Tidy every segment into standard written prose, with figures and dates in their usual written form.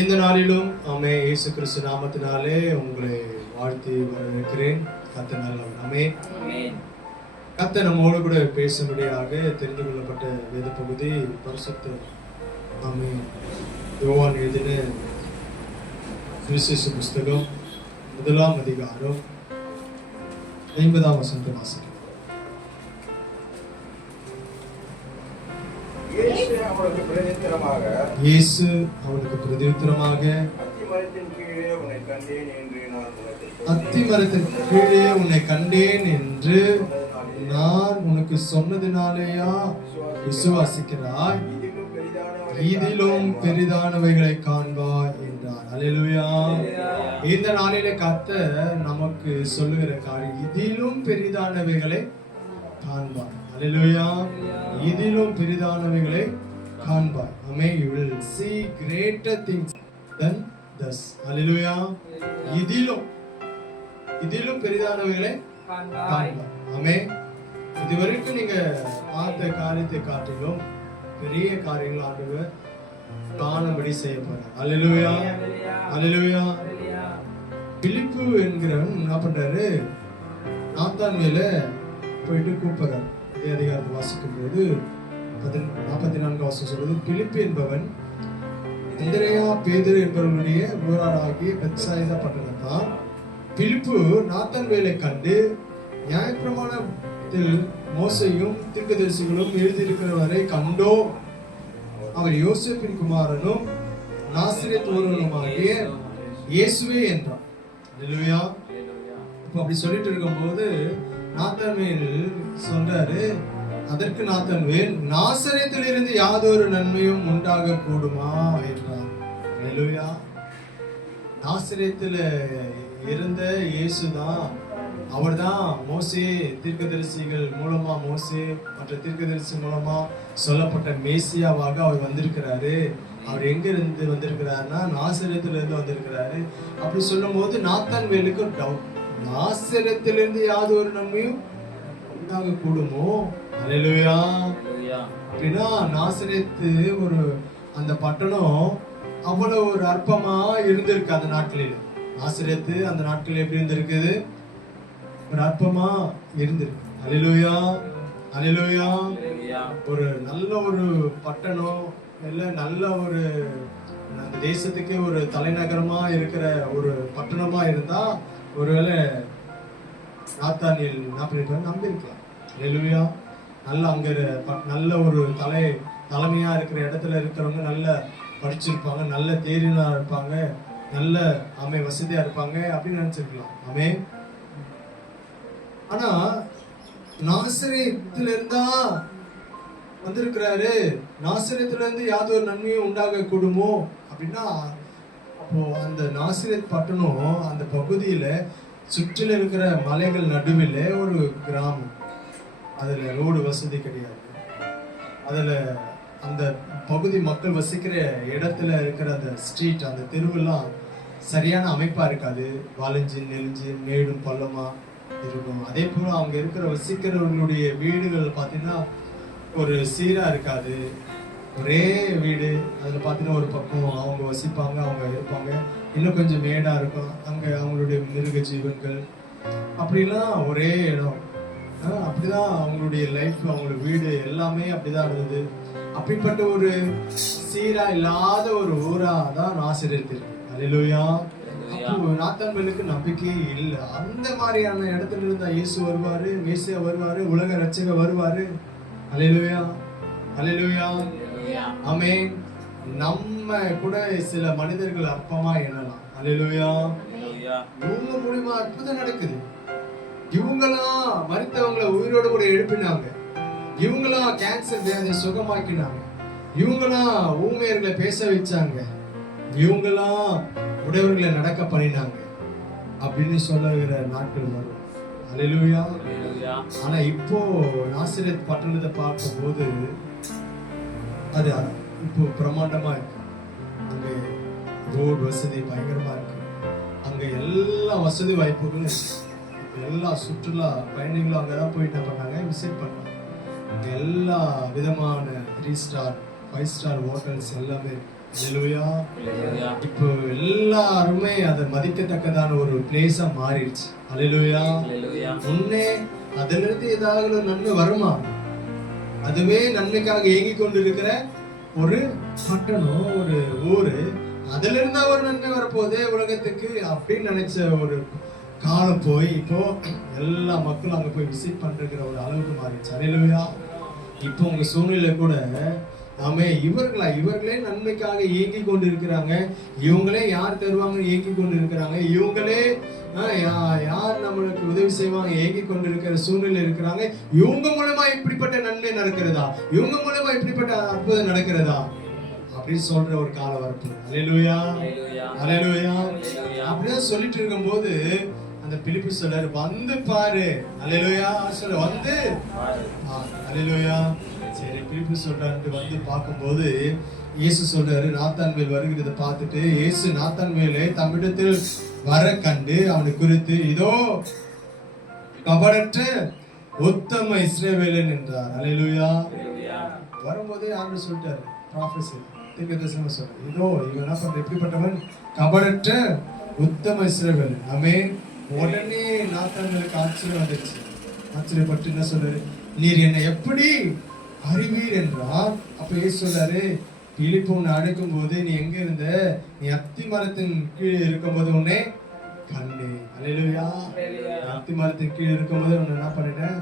இந்த நாளிலும் ஆமே இயேசு கிறிஸ்து நாமத்தினாலே உங்களை வாழ்த்தி வரவேற்கிறேன். கர்த்தர் நல்லவர். ஆமென். கர்த்தர் நம்மோடு கூட பேசும்படியாக தெரிந்து கொள்ளப்பட்ட வேத பகுதி பரிசுத்த ஆமென் யோவான் எழுதின சுவிசேஷ புஸ்தகம் 1ஆம் அதிகாரம் 50ஆம் வசனத்தை வாசிக்கிறோம். இயேசு அவனுக்கு பிரதியுத்தரமாக, அத்திமரத்தின் கீழே உன்னை கண்டேன் என்று நான் உனக்கு சொன்னதினாலேயா விசுவாசிக்கிறாய்? இதிலும் பெரிதானவைகளை காண்பாய் என்றார். அல்லேலூயா. இந்த நாளிலே கர்த்தர் நமக்கு சொல்லுகிற காரியம், இதிலும் பெரிதானவைகளை காண்பாய். அல்லேலூயா. இதிலும் பெரிதானவைகளை காண்பாய். Amen. You will see greater things than this. Hallelujah. இதிலும் பெரிதானவைகளை காண்பாய். Amen. இதுவரைக்கும் நீங்க பார்த்த காரியத்தை காட்டிலும் பெரிய காரியங்கள் ஆண்டவர் காணும்படி செய்யப்படுறார். அல்லேலூயா. அல்லேலூயா. பிலிப்பு என்கிறவன் என்ன பண்றாரு, நாத்தான்வேல போயிட்டு கூப்பிடுறாரு. அதே அதிகாரத்தை வாசிக்கும் போது 44 வசனம் சொல்றது, பிலிப்பு என்பவன் அந்திரேயா பேதுரு என்பவர்களுடைய ஊராராகிய பெத்சாயிதா பட்டணத்தான். பிலிப்பு நாத்தான்வேலை கண்டு, நியாயப்பிரமாணத்தில் மோசேயும் தீர்க்கதரிசிகளும் எழுதியிருக்கிறவரை கண்டோ, அவர் யோசேப்பின் குமாரனும் நாசரேத் ஊரானுமாகிய இயேசுவே என்றார். அல்லேலூயா. இப்போ அப்படி சொல்லிட்டு இருக்கும்போது நாத்தான்வேல் சொல்றாரு, அதற்கு நாத்தான்வேல், நாசரேத்தில் இருந்து யாதொரு நன்மையும் உண்டாக கூடுமா என்றார். அல்லேலூயா. நாசரேத்தில் இருந்த இயேசுதான், அவர்தான் மோசே தீர்க்கதரிசிகள் மூலமா, மோசே மற்ற தீர்க்கதரிசி மூலமா சொல்லப்பட்ட மேசியாவாக அவர் வந்திருக்கிறாரு. அவர் எங்க இருந்து வந்திருக்கிறாருன்னா நாசரேத்துல இருந்து வந்திருக்கிறாரு. அப்படி சொல்லும் போது நாத்தான்வேலுக்கு ஒரு டவுட், நாசரேத்திலிருந்து யாவது ஒரு நன்மையும் உண்டாக கூடுமோ? அல்லேலூயா. அப்படின்னா நாசரேத்து ஒரு அந்த பட்டணம் அவ்வளவு ஒரு அற்பமா இருந்திருக்கு அந்த நாட்களில். நாசரேத்து அந்த நாட்களில் எப்படி இருந்திருக்குது? ஒரு அற்பமா இருந்திருக்கு. அல்லேலூயா. அல்லேலூயா. ஒரு நல்ல ஒரு பட்டணம் இல்ல, நல்ல ஒரு அந்த தேசத்துக்கே ஒரு தலைநகரமா இருக்கிற ஒரு பட்டணமா இருந்தா ஒருவேளை நாத்தானியேல் நம்பி இருக்கலாம். அல்லேலூயா. நல்ல அங்க நல்ல ஒரு தலைமையா இருக்கிற இடத்துல இருக்கிறவங்க நல்ல படிச்சிருப்பாங்க, நல்ல தேறினா இருப்பாங்க, நல்ல வசதியா இருப்பாங்க அப்படின்னு நினைச்சிருக்கலாம். ஆமே. ஆனா நாசரேத்துல இருந்தா வந்திருக்கிறாரு, நாசரேத்துல இருந்து யாதொரு நன்மையும் உண்டாக கூடுமோ அப்படின்னா, அப்போ அந்த நாசரேத் பட்டணம் அந்த பகுதியில சுற்றில இருக்கிற மலைகள் நடுவில் ஒரு கிராமம். அதுல ரோடு வசதி கிடையாது. அதுல அந்த பகுதி மக்கள் வசிக்கிற இடத்துல இருக்கிற அந்த ஸ்ட்ரீட், அந்த தெருவெல்லாம் சரியான அமைப்பா இருக்காது. வளைஞ்சு நெளிஞ்சு மேடும் பள்ளமா இருக்கும். அதே போல அவங்க இருக்கிற வசிக்கிறவர்களுடைய வீடுகள் பார்த்தீங்கன்னா ஒரு சீரா இருக்காது. ஒரே வீடு, அதுல பார்த்தீங்கன்னா ஒரு பக்கம் அவங்க வசிப்பாங்க, அவங்க இருப்பாங்க, இன்னும் கொஞ்சம் மேடா இருக்கும், அங்க அவங்களுடைய மிருக ஜீவன்கள், அப்படிலாம் ஒரே இடம். அப்படிதான் அவங்களுடைய லைஃப், அவங்களோட வீடு எல்லாமே அப்படிதான் இருந்தது. அப்படிப்பட்ட ஒரு சீரா இல்லாத ஒரு ஊரா தான் நாசரேத் இருக்கு. அல்லேலூயா. நாத்தான்வேலுக்கு நம்பிக்கையே இல்லை. அந்த மாதிரியான இடத்துல இருந்தா இயேசு வருவாரு, மேசியா வருவாரு, உலக ரட்சகர் வருவாரு. அல்லேலூயா. அல்லேலூயா. ஆமென். நம்ம கூட சில மனிதர்கள் அற்பமா எண்ணலாம். அல்லேலூயா. இவங்க மூலியமா அற்புதம் நடக்குது. இவங்கெல்லாம் மரித்தவங்களை உயிரோடு கூட எழுப்பினாங்க. இவங்கெல்லாம் கேன்சர் வியாதியை சுகமாக்கினாங்க. இவங்கெல்லாம் ஊமையர்களை பேச வச்சாங்க. இவங்கெல்லாம் உடையவர்களை நடக்க பண்ணினாங்க அப்படின்னு சொல்லுகிற நாட்கள் வரும். அல்லேலூயா. ஆனா இப்போ நாசரேத் பட்டணத்தை பார்க்கும் போது அது இப்போ பிரமாண்டமா இருக்கு. அங்க ரோடு வசதி பயங்கரமா இருக்கு. அங்க எல்லா வசதி வாய்ப்புகளும் இருக்கு. எல்லா சுற்றுலா பயணிகளும் அங்கதான் போயிட்டு பண்ணாங்க, விசிட் பண்ணாங்க. எல்லா விதமான 3 ஸ்டார் 5 ஸ்டார் ஹோட்டல்ஸ் எல்லாமே. அல்லேலூயா. இப்போ எல்லாருமே அதை மதிக்கத்தக்கதான ஒரு பிளேஸா மாறிடுச்சு. அல்லேலூயா. முன்னே அதுல இருந்து ஏதாவது ஒரு நன்மை வருமா? அதுவே நன்மைக்காக ஏங்கி கொண்டிருக்கிற ஒரு பட்டணம், ஒரு ஊரு, அதுல இருந்தா ஒரு நன்மை வரப்போதே உலகத்துக்கு அப்படின்னு நினைச்ச ஒரு காலம் போய் இப்போ எல்லா மக்களும் அங்க போய் விசிட் பண்ற ஒரு அளவுக்கு மாறிடுச்சு. அல்லேலூயா. இப்போ உங்க சூழ்நிலை கூட நாமே இவர்களே நன்மைக்காக ஏங்கி கொண்டு இருக்கிறாங்க. இவங்களே யார் தருவாங்க ஏங்கி கொண்டு இருக்கிறாங்க. இவங்களே யார் நம்மளுக்கு உதவி செய்வாங்க ஏங்கி கொண்டு இருக்கிற சூழ்நிலை இருக்கிறாங்க. இவங்க மூலமா இப்படிப்பட்ட நன்மை நடக்கிறதா, இவங்க மூலமா இப்படிப்பட்ட அற்புதம் நடக்கிறதா அப்படின்னு சொல்ற ஒரு கால வரப்பு. அல்லேலூயா, அல்லேலூயா. அப்படிதான் சொல்லிட்டு இருக்கும் போது அந்த பிலிப்பு சொல்றாரு, வந்து பாரு. அல்லேலூயா சொல்ல, வந்து அல்லேலூயா. சரி, பிலிப்பு சொல்றாரு, வந்து பார்க்கும்போது இயேசு சொல்றாரு, நாத்தான்வேல் வருகிறத பார்த்துட்டு இயேசு நாத்தான்வேலை தம்மிடத்தில் வர கண்டு அவனை குறித்து, இதோ கபடற்ற உத்தம இஸ்ரவேலன் என்றார். அல்லேலூயா. வரும்போதே ஆண்டு சொல்லிட்டாரு, ப்ராஃபஸி தீர்க்கதரிசனம் சொல்றாரு, இதோ இவன் என்ன பண்ற, எப்படிப்பட்டவன், கபடற்ற உத்தம இஸ்ரவேலன். ஆமென். உடனே நாத்தான்வேலுக்கு ஆச்சரியம் வந்துச்சு. ஆச்சரியப்பட்டு என்ன சொல்றாரு, நீர் என்னை எப்படி அறிவீர் என்றார். அப்ப ஏசு சொல்றாரு, பிலிப்பு உன்னை அழைக்கும் போது நீ எங்க இருந்த, நீ அத்தி மரத்தின் கீழே இருக்கும் போது உன்னை கண்டேன். அல்லேலூயா. அத்தி மரத்தின் கீழே இருக்கும் போது உன்னை என்ன பண்ணிட்டேன்,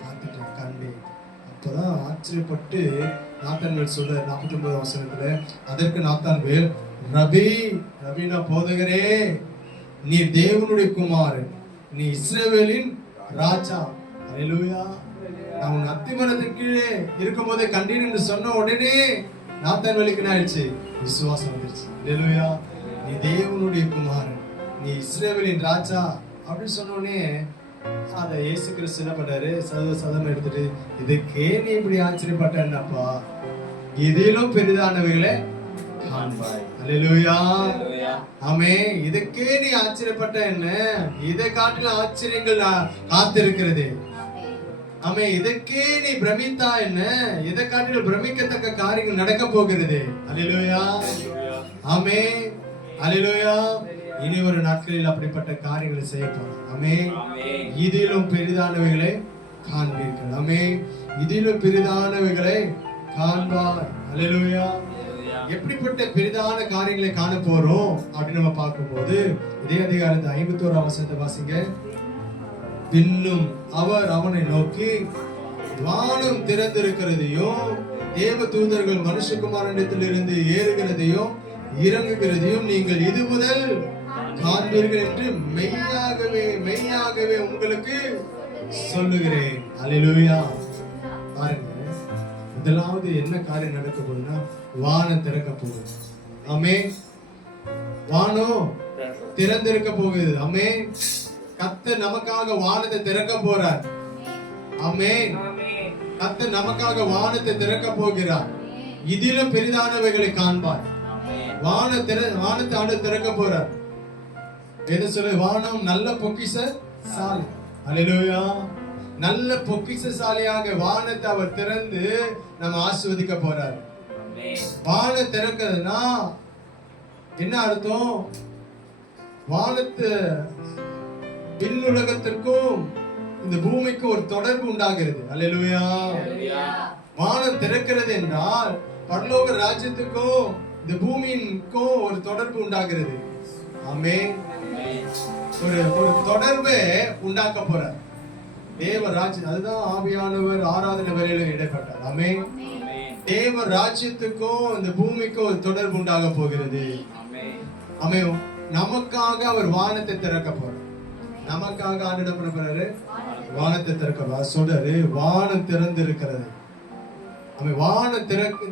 பார்த்துட்டேன், கண்டேன். அப்பதான் ஆச்சரியப்பட்டு நாத்தான்வேல் சொல்றாரு 49 வசனத்துல, அதற்கு நாத்தான்வேல், ரபி, ரபினா போதகரே, நீ தேவனுடைய குமாரன், நீ இஸ்ரவேலின் ராஜா. அல்லேலூயா. நான் உன் அத்திமரத்தின் கீழே இருக்கும் போதே கண்டேன் என்று சொன்ன உடனே நாத்தான்வேலுக்கு என்ன ஆயிடுச்சு, விசுவாசம் வந்துருச்சு. அல்லேலூயா. நீ தேவனுடைய குமாரன், நீ இஸ்ரவேலின் ராஜா அப்படின்னு சொன்ன உடனே அதை இயேசு கிறிஸ்து என்ன பண்ணாரு, சதம் எடுத்துட்டு, இதுக்கே நீ இப்படி ஆச்சரியப்பட்டப்பா, இதிலும் பெரிதானவைகளை காண்பாய். அல்லேலூயா. ஆமென். இதுக்கே நீ ஆச்சரியப்பட்ட என்ன, இதை காட்டிலும் ஆச்சரியங்கள் காத்திருக்கிறது. ஆமென். இதற்கே நீ பிரமித்தா என்ன, இதை காட்டிலும் பிரமிக்கத்தக்க காரியங்கள் நடக்க போகிறது. அல்லேலூயா. ஆமென். அல்லேலூயா. இனி ஒரு நாட்களில் அப்படிப்பட்ட காரியங்களை செய்ய போறோம். ஆமென். இதிலும் பெரிதானவைகளை காண்பீர்கள். ஆமென். இதிலும் பெரிதானவைகளை காண்பாய். அல்லேலூயா. எப்படிப்பட்ட பெரிதான காரியங்களை காண போறோம் அப்படின்னு நம்ம பார்க்கும்போது, இதே அதிகாரத்தை 51 வசனத்தை வாசிங்க. பின்னும் அவர் அவனை நோக்கி, வானம் திறந்திருக்கிறதையும் தேவ தூதர்கள் மனுஷகுமாரனிடத்தில் இருந்து ஏறுகிறதையும் இறங்குகிறதையும் நீங்கள் இது முதல் காண்பீர்கள் என்று மெய்யாகவே உங்களுக்கு சொல்லுகிறேன். அல்லேலூயா. பாருங்க, முதலாவது என்ன காரியம் நடக்க போகுதுன்னா, வானம் திறக்க போகுது. ஆமென். வானம் திறந்திருக்க போகுது. ஆமென். கர்த்தர் நமக்காக வானத்தை திறக்க போறார். ஆமென். கர்த்தர் நமக்காக வானத்தை திறக்க போகிறார். இதிலும் பெரிதானவைகளை காண்பார். வானத்தை ஆண்டு திறக்க போறார். எதை சொல்லு, வானம் நல்ல பொக்கிஷசாலி. அல்லேலூயா. நல்ல பொக்கிஷசாலியாக வானத்தை அவர் திறந்து நம்ம ஆசீர்வதிக்க போறார். வானம் திறக்கிறதுனா என்ன அர்த்தம், வானத்து விண்ணுலகத்திற்கும் இந்த பூமிக்கும் ஒரு தொடர்பு உண்டாகிறது. அல்லேலூயா. வானம் திறக்கிறது என்றால் பரலோக ராஜ்யத்துக்கும் இந்த பூமிக்கும் ஒரு தொடர்பு உண்டாகிறது. ஆமென். ஒரு தொடர்பை உண்டாக்க போறார் தேவ ராஜ்யம். அதுதான் ஆவியானவர் ஆராதனை வேளையில இடைப்பட்டார். ஆமென். தேவ ராஜ்யத்துக்கும் இந்த பூமிக்கும் ஒரு தொடர்பு உண்டாக போகிறது. ஆமென். நமக்காக அவர் வானத்தை திறக்க போறார். நமக்காக ஆண்டிடம் பண்ண போறாரு, வானத்தை திறக்க சொல்றாரு. வானம் திறந்து இருக்கிறது. அவன் வானம்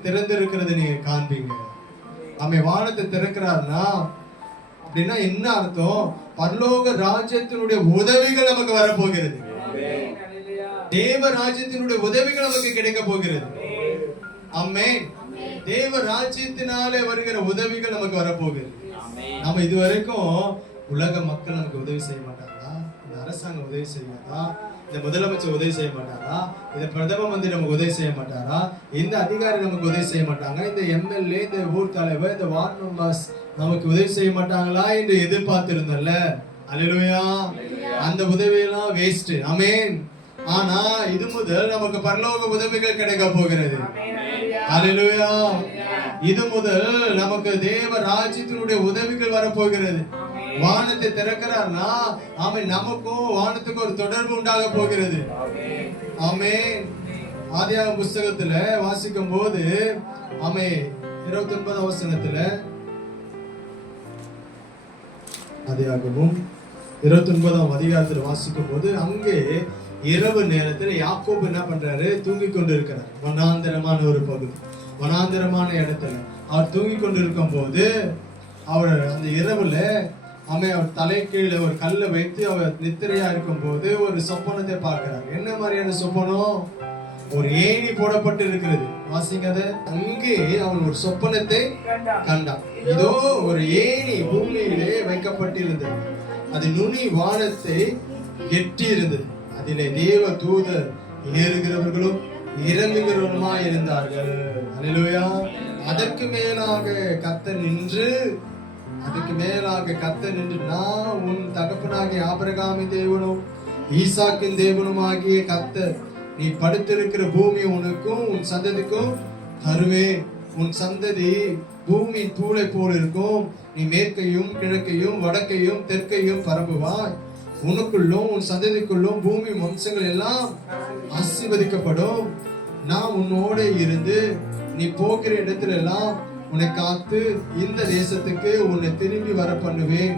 திறந்திருக்கிறது நீங்க காண்பீங்க. அவன் வானத்தை திறக்கிறார்னா அப்படின்னா என்ன அர்த்தம், பரலோக ராஜ்யத்தினுடைய உதவிகள் நமக்கு வரப்போகிறது. தேவ ராஜ்யத்தினுடைய உதவிகள் நமக்கு கிடைக்க போகிறது. ஆமென். தேவ ராஜ்யத்தினாலே வருகிற உதவிகள் நமக்கு வரப்போகிறது. நம்ம இதுவரைக்கும் உலக மக்கள் நமக்கு உதவி செய்ய மாட்டாங்களா, இந்த அரசாங்கம் உதவி செய்யாதா, இந்த முதலமைச்சர் உதவி செய்ய மாட்டாரா? இந்த பிரதம மந்திரி நமக்கு உதவி செய்ய மாட்டாரா? இந்த அதிகாரி நமக்கு உதவி செய்ய மாட்டாங்க? இந்த எம்எல்ஏ, இந்த ஊர் தலைவர், இந்த வார்டு மெம்பர்ஸ் நமக்கு உதவி செய்ய மாட்டாங்களா என்று எதிர்பார்த்திருந்தல்ல. அல்லேலூயா. அந்த உதவியெல்லாம் வேஸ்ட். ஆமென். ஆனா இது முதல் நமக்கு பரலோக உதவிகள் கிடைக்க போகிறது. அல்லேலூயா. இது முதல் நமக்கு தேவ ராஜ்யத்தினுடைய உதவிகள் வரப்போகிறது. வானத்தை திறக்கிறார்னா ஆமென், நமக்கும் வானத்துக்கும் ஒரு தொடர்பு உண்டாக போகிறது. ஆமென். ஆதியாகம புஸ்தகத்துல வாசிக்கும் போது ஆமென் 29 வசனத்துல, ஆதியாகமம் 29 அதிகாரத்துல வாசிக்கும் போது அங்கே இரவு நேரத்துல யாக்கோபு என்ன பண்றாரு? தூங்கி கொண்டு இருக்கிறார். வனாந்தரமான ஒரு பகுதி, வனாந்தரமான இடத்துல அவர் தூங்கி கொண்டு இருக்கும் போது அவர் அந்த இரவுல அவர் தலை கீழே ஒரு கல்லை வைத்து அவர் நித்திரையா இருக்கும் போது ஒரு சொப்பனத்தை பார்க்கிறார். என்ன மாதிரியான சொப்பனம்? ஒரு ஏணி போடப்பட்டு இருக்கிறது. வாசிங்க அதை. அங்கே அவன் ஒரு சொப்பனத்தை கண்டான். இதோ ஒரு ஏணி பூமியிலே வைக்கப்பட்டிருந்தது. அது நுனி வானத்தை எட்டி இருந்தது. அதிலே தேவ தூதர் ஏறுகிறவர்களும் இறங்குகிறவருமா இருந்தார்கள். அல்லேலூயா. அதற்கு மேலாக கர்த்தர் நின்று, நான் உன் தகப்பனாகிய ஆபிரகாமின் தேவனும் ஈசாக்கின் தேவனும் ஆகிய கர்த்தர், நீ படுத்திருக்கிற பூமி உனக்கும் உன் சந்ததிக்கும் தருவேன். உன் சந்ததி பூமி தூளை போல் இருக்கும். நீ மேற்கையும் கிழக்கையும் வடக்கையும் தெற்கையும் பரப்புவாய். உனக்குள்ளும் உன் சந்ததிக்குள்ளும் பூமி வம்சங்கள் எல்லாம் ஆசீர்வதிக்கப்படும். நான் உன்னோட இருந்து நீ போகிற இடத்துல எல்லாம் உன்னை காத்து இந்த தேசத்துக்கு உன்னை திரும்பி வர பண்ணுவேன்.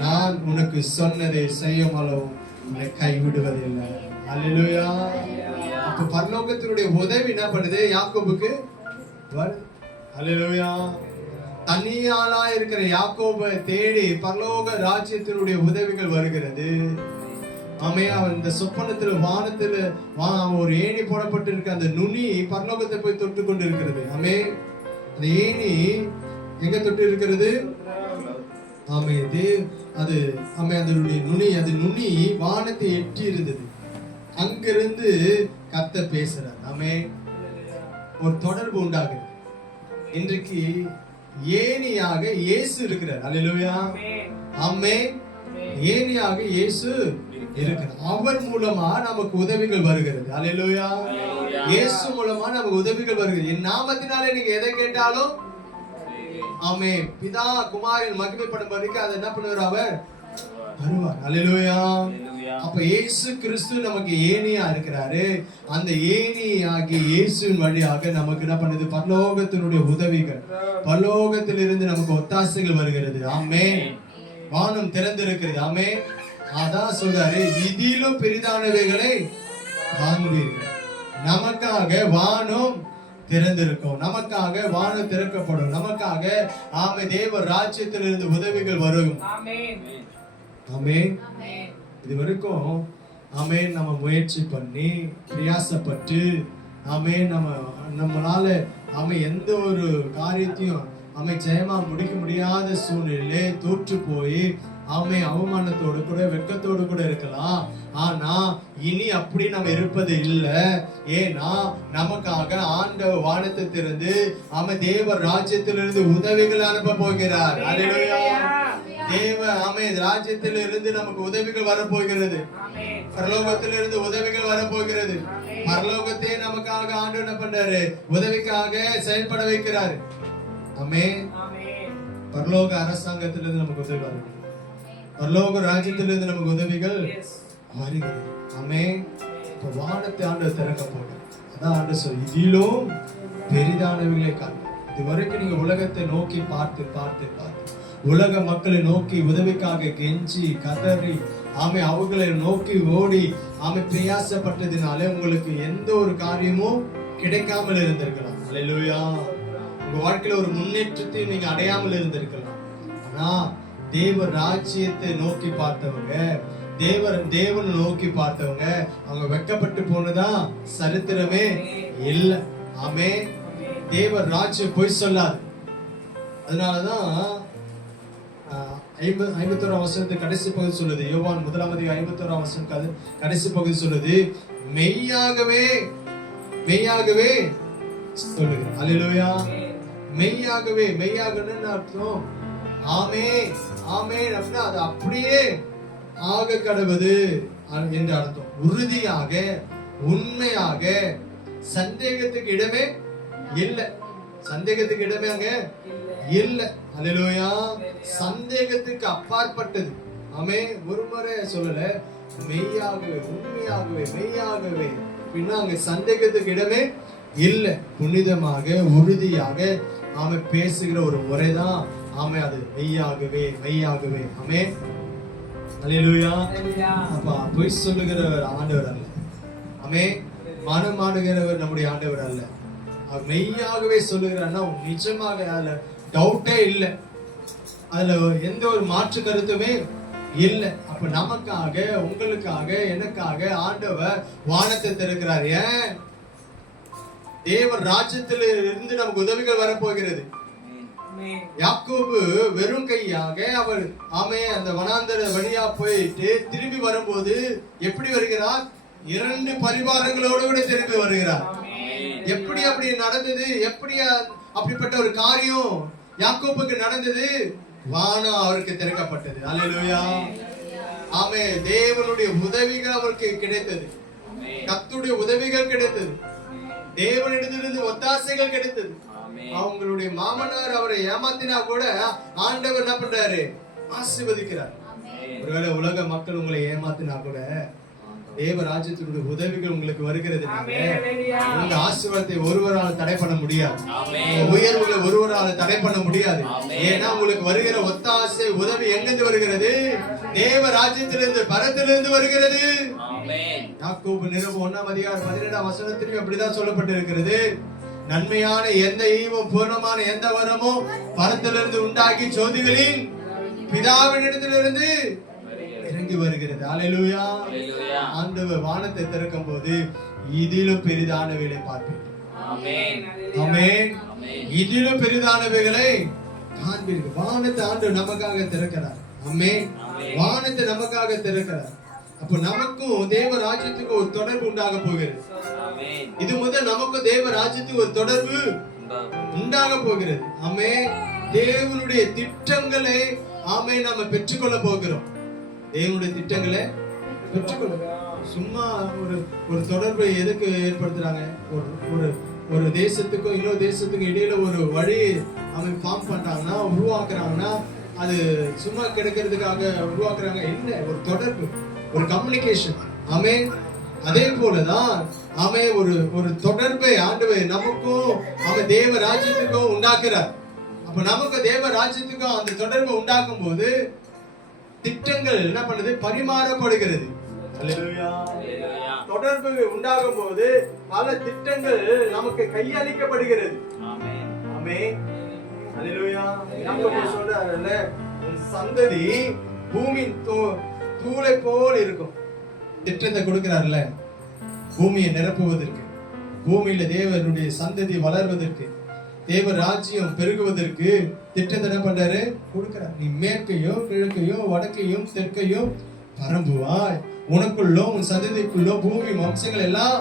நான் உனக்கு சொன்னதை செய்யும் அளவு உன்னை கைவிடுவதில்லை. அல்லேலூயா. அப்ப பரலோகத்தினுடைய உதவி என்ன பண்ணுது? யாக்கோபுக்கு வருது. அல்லேலூயா. தனியாளா இருக்கிற யாக்கோபை தேடி பரலோக ராஜ்யத்தினுடைய உதவிகள் வருகிறது. அவன் இந்த சொப்பனத்துல வானத்துல ஒரு ஏணி போடப்பட்டிருக்க அந்த நுனி பரலோகத்தை போய் தொட்டு கொண்டு இருக்கிறது. அந்த ஏணி எங்க தொட்டு இருக்கிறது? அது நுனி வானத்தை எட்டி இருந்தது. அங்கிருந்து கர்த்தர் பேசுறார். ஒரு தொடர்பு உண்டாகுது. இன்றைக்கு ஏணியாக இயேசு இருக்கிறார். அல்லேலூயா. ஆமென். ஏணியாக இயேசு இருக்கிறார். அவர் மூலமா நமக்கு உதவிகள் வருகிறது. அல்லேலூயா. இயேசு மூலமா நமக்கு உதவிகள் வருகிறது. என் நாமத்தினாலே நீங்க எதை கேட்டாலும் ஆமென், பிதா குமாரன் மகிமைப்படும் வரைக்கும் அதை என்ன பண்ணுவார்? அவர் வருவார். அல்லேலூயா. அப்ப இயேசு கிறிஸ்து நமக்கு ஏணியா இருக்கிறாரு. அந்த ஏணி ஆகிய இயேசுவின் வழியாக நமக்கு என்ன பண்ணுது? பரலோகத்தினுடைய உதவிகள், பரலோகத்திலிருந்து நமக்கு ஒத்தாசைகள் வருகிறது. ஆமென். வானம் திறந்திருக்கிறது. ஆமென். அதான் சொல்றாரு, இதிலும் பெரிதானவைகளை காண்பீர்கள். நமக்காக வானம் திறந்திருக்கும். நமக்காக வானம் திறக்கப்படும். நமக்காக தேவ ராஜ்யத்திலிருந்து உதவிகள் வரும். ஆமென். இது வரைக்கும் நம்ம முயற்சி பண்ணி பிரயாசப்பட்டு நம்மளால எந்த ஒரு காரியத்தையும் ஜெயமா முடிக்க முடியாத சூழ்நிலையிலே தோற்று போய் அவமானத்தோடு கூட வெட்கத்தோடு கூட இருக்கலாம். ஆனா இனி அப்படி நம்ம இருப்பது இல்லை. ஏன்னா நமக்காக ஆண்டவர் வானத்தை திறந்து தேவ ராஜ்யத்திலிருந்து உதவிகள் அனுப்ப போகிறார். அல்லேலூயா. தேவ ராஜ்யத்திலிருந்து நமக்கு உதவிகள் வரப்போகிறது. பரலோகத்திலிருந்து உதவிகள் வரப்போகிறது. பரலோகத்தை நமக்காக ஆண்டவர் என்ன பண்றாரு? உதவிக்காக செயல்பட வைக்கிறாரு. ஆமென். பரலோக அரசாங்கத்திலிருந்து நமக்கு உதவி வருகிறது. பரலோக ராஜ்யத்திலிருந்து நமக்கு உதவிகள் வருகிறது. ஆமென். இப்ப வானத்தை ஆண்டவர் திறக்க போகிறார். அதான் ஆண்டவர் சொல்லி, இதிலும் பெரிதானவைகளை காண்பீர்கள். இதுவரைக்கும் நீங்க உலகத்தை நோக்கி பார்த்து பார்த்து பார்த்து உலக மக்களை நோக்கி உதவிக்காக கெஞ்சி கதறி அவர்களை நோக்கி ஓடி பிரயாசப்பட்டதினாலே உங்களுக்கு எந்த ஒரு காரியமும் கிடைக்காமல் இருந்திருக்கலாம். அல்லேலூயா. உங்க வாழ்க்கையில ஒரு முன்னேற்றத்தை நீங்க அடையாமல் இருந்திருக்கலாம். ஆனா தேவ ராஜ்யத்தை நோக்கி பார்த்தவங்க, தேவனை நோக்கி பார்த்தவங்க அவங்க வெட்கப்பட்டு போனதா சரித்திரமே இல்லை. ஆமென். தேவ ராஜ்யம் பொய் சொல்லாது. அதனாலதான் 51 வசனத்தை கடைசி பகுதி சொல்லுது. யோவான் 1:51 வசனம் கடைசி பகுதி சொல்லுது, மெய்யாகவே மெய்யாகவே சொல்லுகிறேன். அல்லேலூயா. மெய்யாகவே, மெய்யாகன்னு அர்த்தம் ஆமென் ஆமென் அப்படின்னா அது அப்படியே ஆக கடவுது என்று அர்த்தம். உறுதியாக, உண்மையாக, சந்தேகத்துக்கு இடமே இல்லை. சந்தேகத்துக்கு இடமே அங்க இல்ல. அல்லேலூயா. சந்தேகத்துக்கு அப்பாற்பட்டது. ஆமென். ஒரு முறை சொல்லல, மெய்யாகவே, உண்மையாகவே, மெய்யாகவே அப்படின்னா அங்க சந்தேகத்துக்கு இடமே இல்ல. புனிதமாக, உறுதியாக ஆமே பேசுகிற ஒரு முறைதான் ஆமே அது மெய்யாகவே, மெய்யாகவே. ஆமென். அல்லேலூயா. அப்ப பொய் சொல்லுகிறவர் ஆண்டவர் அல்ல. ஆமென். மனமாடுகிறவர் நம்முடைய ஆண்டவர் அல்ல. மெய்யாகவே சொல்லுகிறான்னா நிஜமாக அதுல டவுட்டே இல்லை, அதுல எந்த ஒரு மாற்று கருத்துமே இல்லை. அப்ப நமக்காக, உங்களுக்காக, எனக்காக ஆண்டவர் வானத்தை திறக்கிறார். ஏன்? தேவன் ராஜ்யத்தில் இருந்து நமக்கு உதவிகள் வரப்போகிறது. யாக்கோபு வெறும் கையாக அவர் ஆமே அந்த வனாந்தர வழியா போயிட்டு திரும்பி வரும்போது எப்படி வருகிறார்? 2 பரிவாரங்களோடு கூட திரும்பி வருகிறார். எப்படி அப்படி நடந்தது? எப்படி அப்படிப்பட்ட ஒரு காரியம் யாக்கோபுக்கு நடந்தது? வானம் அவருக்கு திறக்கப்பட்டது. அல்லேலூயா. ஆமே. தேவனுடைய உதவிகள் அவருக்கு கிடைத்தது. கர்த்தருடைய உதவிகள் கிடைத்தது. தேவனிடத்திலிருந்து ஒத்தாசைகள் கிடைத்தது. அவங்களுடைய மாமனார் அவரை ஏமாத்தினா கூட ஆண்டவர் என்ன பண்றாரு? ஆசீர்வதிக்கிறார். ஒருவேளை உலக மக்கள் உங்களை ஏமாத்தினா கூட தேவ ராஜ்யத்தினுடைய உதவிகள் உங்களுக்கு வருகிறது. உங்க ஆசீர்வாதத்தை ஒருவரால் தடை பண்ண முடியாது. உயர்வுகளை ஒருவரால் தடை பண்ண முடியாது. ஏன்னா உங்களுக்கு வருகிற ஒத்தாசை, உதவி எங்கிருந்து வருகிறது? தேவ ராஜ்யத்திலிருந்து, பரத்திலிருந்து வருகிறது. யாக்கோபு நிருபம் 1:17 வசனத்திலும் அப்படிதான் சொல்லப்பட்டிருக்கிறது. நன்மையான எந்த ஈவும் பூர்ணமான எந்த வரமும் பரத்திலிருந்து உண்டாக்கி ஜோதிகளின் பிதாவினிடத்திலிருந்து இறங்கி வருகிறது. அல்லேலூயா. ஆண்டவர் வானத்தை திறக்கும் போது இதிலும் பெரிதானவைகளை பார்ப்பீர்கள். ஆமென். இதிலும் பெரிதானவைகளை காண்பீர்கள். வானத்தை ஆண்டவர் நமக்காக திறக்கிறார். ஆமென். வானத்தை நமக்காக திறக்கிறார். அப்ப நமக்கும் தேவ ராஜ்யத்துக்கு ஒரு தொடர்பு உண்டாக போகிறது. இது முதல் நமக்கும் தேவ ராஜ்யத்துக்கு ஒரு தொடர்பு உண்டாக போகிறது. ஆமென். தேவனுடைய திட்டங்களை ஆமென் நாம பெற்றுக்கொள்ள போகிறோம். தேவனுடைய திட்டங்களை பெற்றுக்கொள்ள. சும்மா ஒரு தொடர்பை எதுக்கு ஏற்படுத்துறாங்க? ஒரு தேசத்துக்கும் இன்னொரு தேசத்துக்கும் இடையில ஒரு வழி அவன் ஃபார்ம் பண்றாங்கன்னா, உருவாக்குறாங்கன்னா, அது சும்மா கிடைக்கிறதுக்காக உருவாக்குறாங்க. என்ன? ஒரு தொடர்பு, ஒரு கம்யூனிகேஷன். ஆமென். அதே போலதான் ஆமென் ஒரு தொடர்பை ஆண்டவர் நமக்கும் அவன் தேவ ராஜ்யத்துக்கும் உண்டாக்குறார். அப்ப நமக்கு தேவ ராஜ்யத்துக்கும் அந்த தொடர்பை உண்டாக்கும் போது திட்டங்கள் என்ன பண்ணுது? பரிமாறப்படுகிறது. அல்லேலூயா. தொடர்பு உண்டாகும் போது பல திட்டங்கள் நமக்கு கையளிக்கப்படுகிறது. ஆமென். ஆமென். அல்லேலூயா. யாக்கோபு சொல்றாருல்ல, உன் சந்ததி பூமியின் தூளை போல் இருக்கும். திட்டத்தை கொடுக்கிறார்ல, பூமியை நிரப்புவதற்கு, பூமியில தேவனுடைய சந்ததி வளர்வதற்கு, தேவ ராஜ்யம் பெருகுவதற்கு திட்டத்தை என்ன பண்றாரு? கொடுக்கிறார். நீ மேற்கையும் கிழக்கையும் வடக்கையும் தெற்கையும் பரம்புவாய், உனக்குள்ளோ உன் சந்ததிக்குள்ளோ பூமி வம்சங்கள் எல்லாம்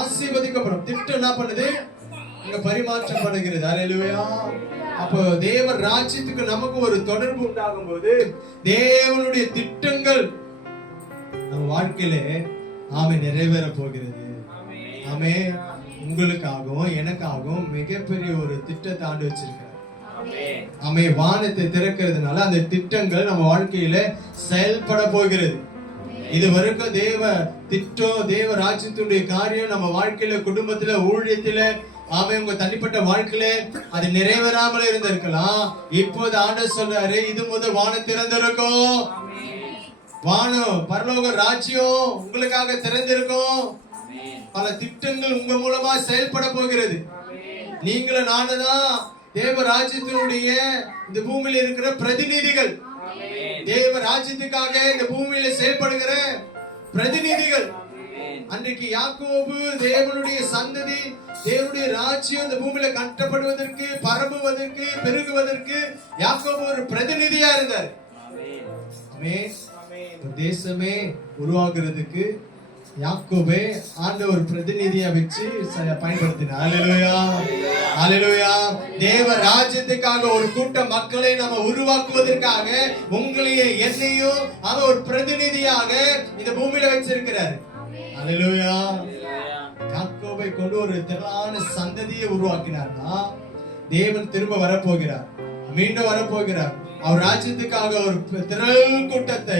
ஆசீர்வதிக்கப்படும். திட்டம் என்ன பண்ணுது? இங்க பரிமாற்றப்படுகிறது. அல்லேலூயா. அப்போ தேவ ராஜ்யத்துக்கு நமக்கு ஒரு தொடர்பு உண்டாகும் போது தேவனுடைய திட்டங்கள் நம்ம வாழ்க்கையில ஆமே நிறைவேற போகிறது. ஆமே. உங்களுக்காகவும் எனக்காகவும் மிகப்பெரிய ஒரு திட்டத்தை ஆண்டு வச்சிருக்கிறார். ஆமே. வானத்தை திறக்கிறதுனால அந்த திட்டங்கள் நம்ம வாழ்க்கையில செயல்பட போகிறது. இது வரைக்கும் தேவ திட்டம், தேவ ராஜ்யத்துடைய காரியம் நம்ம வாழ்க்கையில, குடும்பத்துல, ஊழியத்துல, ஆமே உங்க தனிப்பட்ட வாழ்க்கையில அது நிறைவேறாமல் இருந்திருக்கலாம். இப்போது ஆண்டவர் சொல்றாரு, இது முதல் வானம் திறந்திருக்கும். வானம், பரலோக ராஜ்யம் உங்களுக்காக திறந்திருக்கும். பல திட்டங்கள் உங்க மூலமா செயல்பட போகிறது. நீங்களும் நானுதான் தேவ ராஜ்யத்தினுடைய இந்த பூமியில இருக்கிற பிரதிநிதிகள். தேவ ராஜ்யத்துக்காக இந்த பூமியில செயல்படுகிற பிரதிநிதிகள். அன்றைக்கு யாக்கோபு தேவனுடைய சந்ததி, தேவனுடைய ராஜ்யம் இந்த பூமியில கட்டப்படுவதற்கு, பரவுவதற்கு, பெருகுவதற்கு யாக்கோபு ஒரு பிரதிநிதியா இருந்தார். தேசமே உருவாக்குறதுக்கு யாக்கோபே ஆண்டவர் பிரதிநிதியா வச்சு பயன்படுத்தினார். அல்லேலூயா, அல்லேலூயா. தேவ ராஜ்யத்துக்காக ஒரு கூட்ட மக்களை நம்ம உருவாக்குவதற்காக உங்களையும் என்னையும் அவர் ஒரு பிரதிநிதியாக இந்த பூமியில வச்சிருக்கிறார். அல்லேலூயா. யாக்கோபை கொண்டு ஒரு திரளான சந்ததியை உருவாக்கினார்னா தேவன் திரும்ப வரப்போகிறார், மீண்டும் வரப்போகிறார். அவர் ராஜ்யத்துக்காக ஒரு திரள் கூட்டத்தை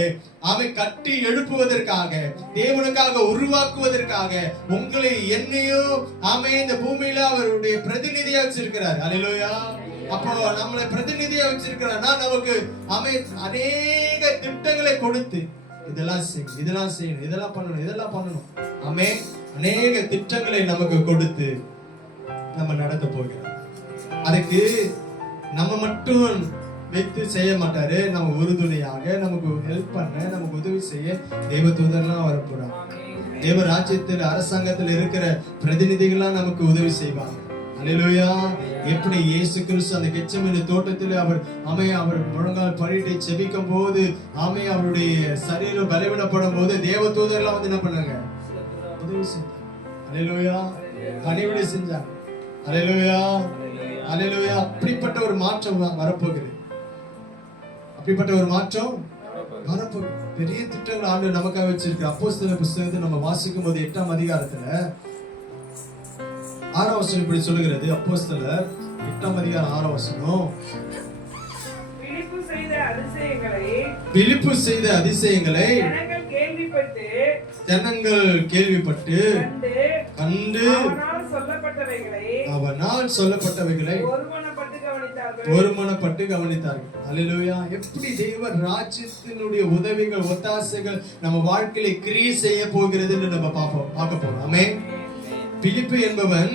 அவன் கட்டி எழுப்புவதற்காக, தேவனுக்காக உருவாக்குவதற்காக உங்களை என்னையும் அவன் இந்த பூமியில அவருடைய பிரதிநிதியா வச்சிருக்கிறார். அல்லேலூயா. அப்போ நம்மளை பிரதிநிதியா வச்சிருக்கிறார்னா நமக்கு அவன் அநேக திட்டங்களை கொடுத்து இதெல்லாம் செய்யணும், இதெல்லாம் செய்யணும், இதெல்லாம் பண்ணணும், இதெல்லாம் பண்ணணும். அவன் அநேக திட்டங்களை நமக்கு கொடுத்து நம்ம நடத்த போகிறோம். அதுக்கு நம்ம மட்டும் வைத்து செய்ய மாட்டாரு. நம்ம உறுதுணையாக நமக்கு ஹெல்ப் பண்ண, நமக்கு உதவி செய்ய தேவ தூதர்லாம் வரப்போறாங்க. தேவ ராஜ்யத்தில் அரசாங்கத்தில் இருக்கிற பிரதிநிதிகள்லாம் நமக்கு உதவி செய்வாங்க. அல்லேலூயா. எப்படி இயேசு கிறிஸ்து அந்த கெத்செமனே தோட்டத்தில் அவர் முழங்கால் படிட்டு செபிக்கும் போது அவருடைய சரீரம் பலவீனப்படும் போது தேவ தூதர்லாம் வந்து என்ன பண்ணாங்க? உதவி செஞ்சாங்க. அல்லேலூயா. பணிவிடை செஞ்சாங்க. அல்லேலூயா, அல்லேலூயா. அப்படிப்பட்ட ஒரு மாற்றம் வரப்போகுது. அப்படிப்பட்ட ஒரு மாற்றம் வரப்போகுது. பெரிய திட்டங்கள் ஆண்டு நமக்காக வச்சிருக்கு. அப்போஸ்தலர் புத்தகத்தை நம்ம வாசிக்கும் போது 8ஆம் அதிகாரத்துல 6ஆம் வசனம் இப்படி சொல்லுகிறது. அப்போஸ்தலர் 8ஆம் அதிகாரம் 6ஆம் வசனம், பிலிப்பு செய்த அதிசயங்களை ஜனங்கள் கேள்விப்பட்டு கண்டு அவனால் சொல்லப்பட்டவைகளை ஒருமனப்பட்டு கவனித்தார்கள். அல்லேலூயா. எப்படி தேவ ராஜ்யத்தினுடைய உதவிகள், ஒத்தாசைகள் நம்ம வாழ்க்கையில கிரியை செய்ய போகிறது என்று நம்ம பார்க்க போறோம். ஆமென். பிலிப்பு என்பவன்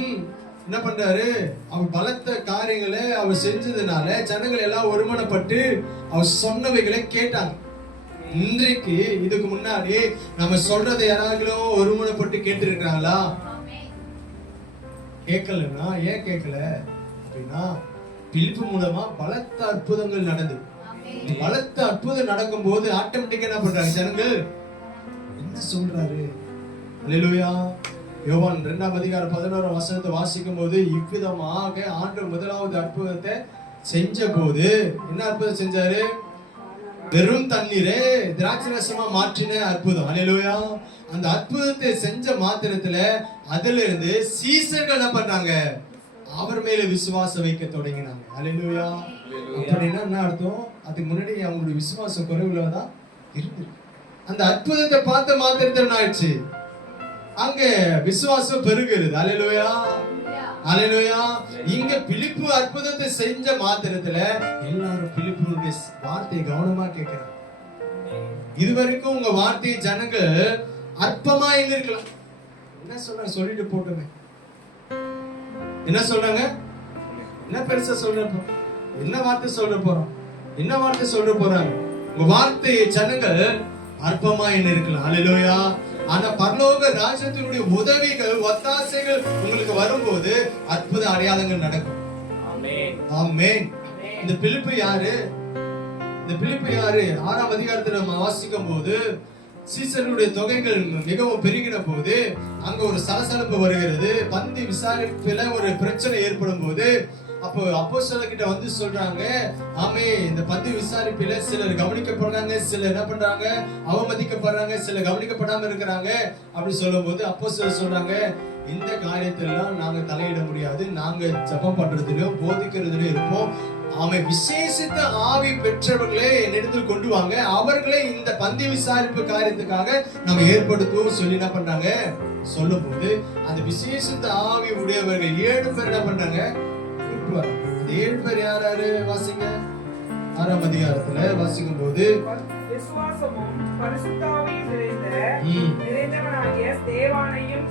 என்ன பண்றாரு? அவர் பலத்த காரியங்களை அவர் செஞ்சதுனால ஜனங்கள் எல்லாம் ஒருமனப்பட்டு அவர் சொன்னவைகளை கேட்டாங்க. இன்றைக்கு இதுக்கு முன்னாடி நம்ம சொல்றதை யாராங்களும் ஒருமனப்பட்டு கேட்டு இருக்கிறாங்களா? கேட்கலன்னா ஏன் கேட்கல அப்படின்னா பிலிப்பு மூலமா பலத்த அற்புதங்கள் நடந்தது. பலத்த அற்புதம் நடக்கும் போது ஆட்டோமேட்டிக்கா என்ன பண்றாங்க ஜனங்கள்? என்ன சொல்றாரு? அல்லேலூயா. யோவான் 2ஆம் அதிகாரம் 11ஆம் வசனத்தை வாசிக்கும் போது இவ்விதமாக ஆண்டவர் முதலாவது அற்புதத்தை செஞ்ச போது என்ன அற்புதம் செஞ்சாரு? வெறும் தண்ணீரை திராட்சை ரசமா மாற்றின அற்புதம். அல்லேலூயா. அந்த அற்புதத்தை செஞ்ச மாத்திரத்துல அதுல இருந்து சீசர்கள் என்ன பண்ணாங்க? அவர் மேல விசுவாசம் வைக்க தொடங்கினாங்க. அல்லேலூயா. அப்படின்னா என்ன அர்த்தம்? அதுக்கு முன்னாடி அவங்களுடைய விசுவாசம் குறைவுலதான் இருந்து அந்த அற்புதத்தை பார்த்த மாத்திரத்துல என்ன ஆயிடுச்சு? அங்க விசுவாசம் பெருகிறது. அல்லேலூயா, அல்லேலூயா. இங்க பிலிப்பு அற்புதத்தை செஞ்ச மாத்திரத்துல எல்லாரும் பிலிப்புடைய வார்த்தையை கவனமா கேட்கிறாங்க. இதுவரைக்கும் உங்க வார்த்தையை ஜனங்கள் அற்பமா எங்க இருக்கலாம். என்ன சொல்றாங்க? சொல்லிட்டு போட்டுமே. என்ன சொல்றாங்க? என்ன பெருசா சொல்ற? என்ன வார்த்தை சொல்ற போறோம்? என்ன வார்த்தை சொல்ற போறாங்க? உங்க வார்த்தையை ஜனங்கள் அற்பமா என்ன இருக்கலாம். அல்லேலூயா. ஆனா பரலோக ராஜ்யத்தினுடைய உதவிகள், ஒத்தாசைகள் உங்களுக்கு வரும்போது அற்புத அடையாளங்கள் நடக்கும். ஆமென், ஆமென். இந்த பிலிப்பு யாரு? இந்த பிலிப்பு யாரு? 6ஆம் அதிகாரத்துல நம்ம வாசிக்கும் போது சீசர்களுடைய தொகைகள் மிகவும் பெருகின போது அங்க ஒரு சலசலப்பு வருகிறது. பந்தி விசாரிப்புல ஒரு பிரச்சனை ஏற்படும் போது அப்போ அப்போஸ்தலர் கிட்ட வந்து சொல்றாங்க, ஆமே இந்த பந்தி விசாரிப்பில சிலர் கவனிக்கப்படுறாங்க, சிலர் என்ன பண்றாங்க? அவமதிக்கப்படுறாங்க, சிலர் கவனிக்கப்படாம இருக்கிறாங்க. அப்படி சொல்லும் போது அப்போஸ்தலர் சொல்றாங்க, இந்த காரியத்தெல்லாம் நாங்க தலையிட முடியாது. நாங்க ஜெபம் பண்றதுலயும் போதிக்கிறதுலயும் இருப்போம். அவன் விசேஷித்த ஆவி பெற்றவர்களே என்னிடத்தில் கொண்டு வாங்க, அவர்களை இந்த பந்தி விசாரிப்பு காரியத்துக்காக நம்ம ஏற்படுத்துவோம் சொல்லி என்ன பண்றாங்க? சொல்லும் போது அந்த விசேஷித்த ஆவி உடையவர்கள் 7 பேர் என்ன பண்றாங்க? 7 பேர் யாராரு? வாசிங்க. 6ஆம் அதிகாரத்துல வாசிக்கும் போது விசுவாசமும் பரிசுத்த ஆவியும் நிறைந்தவனாகிய ஸ்தேவானையும்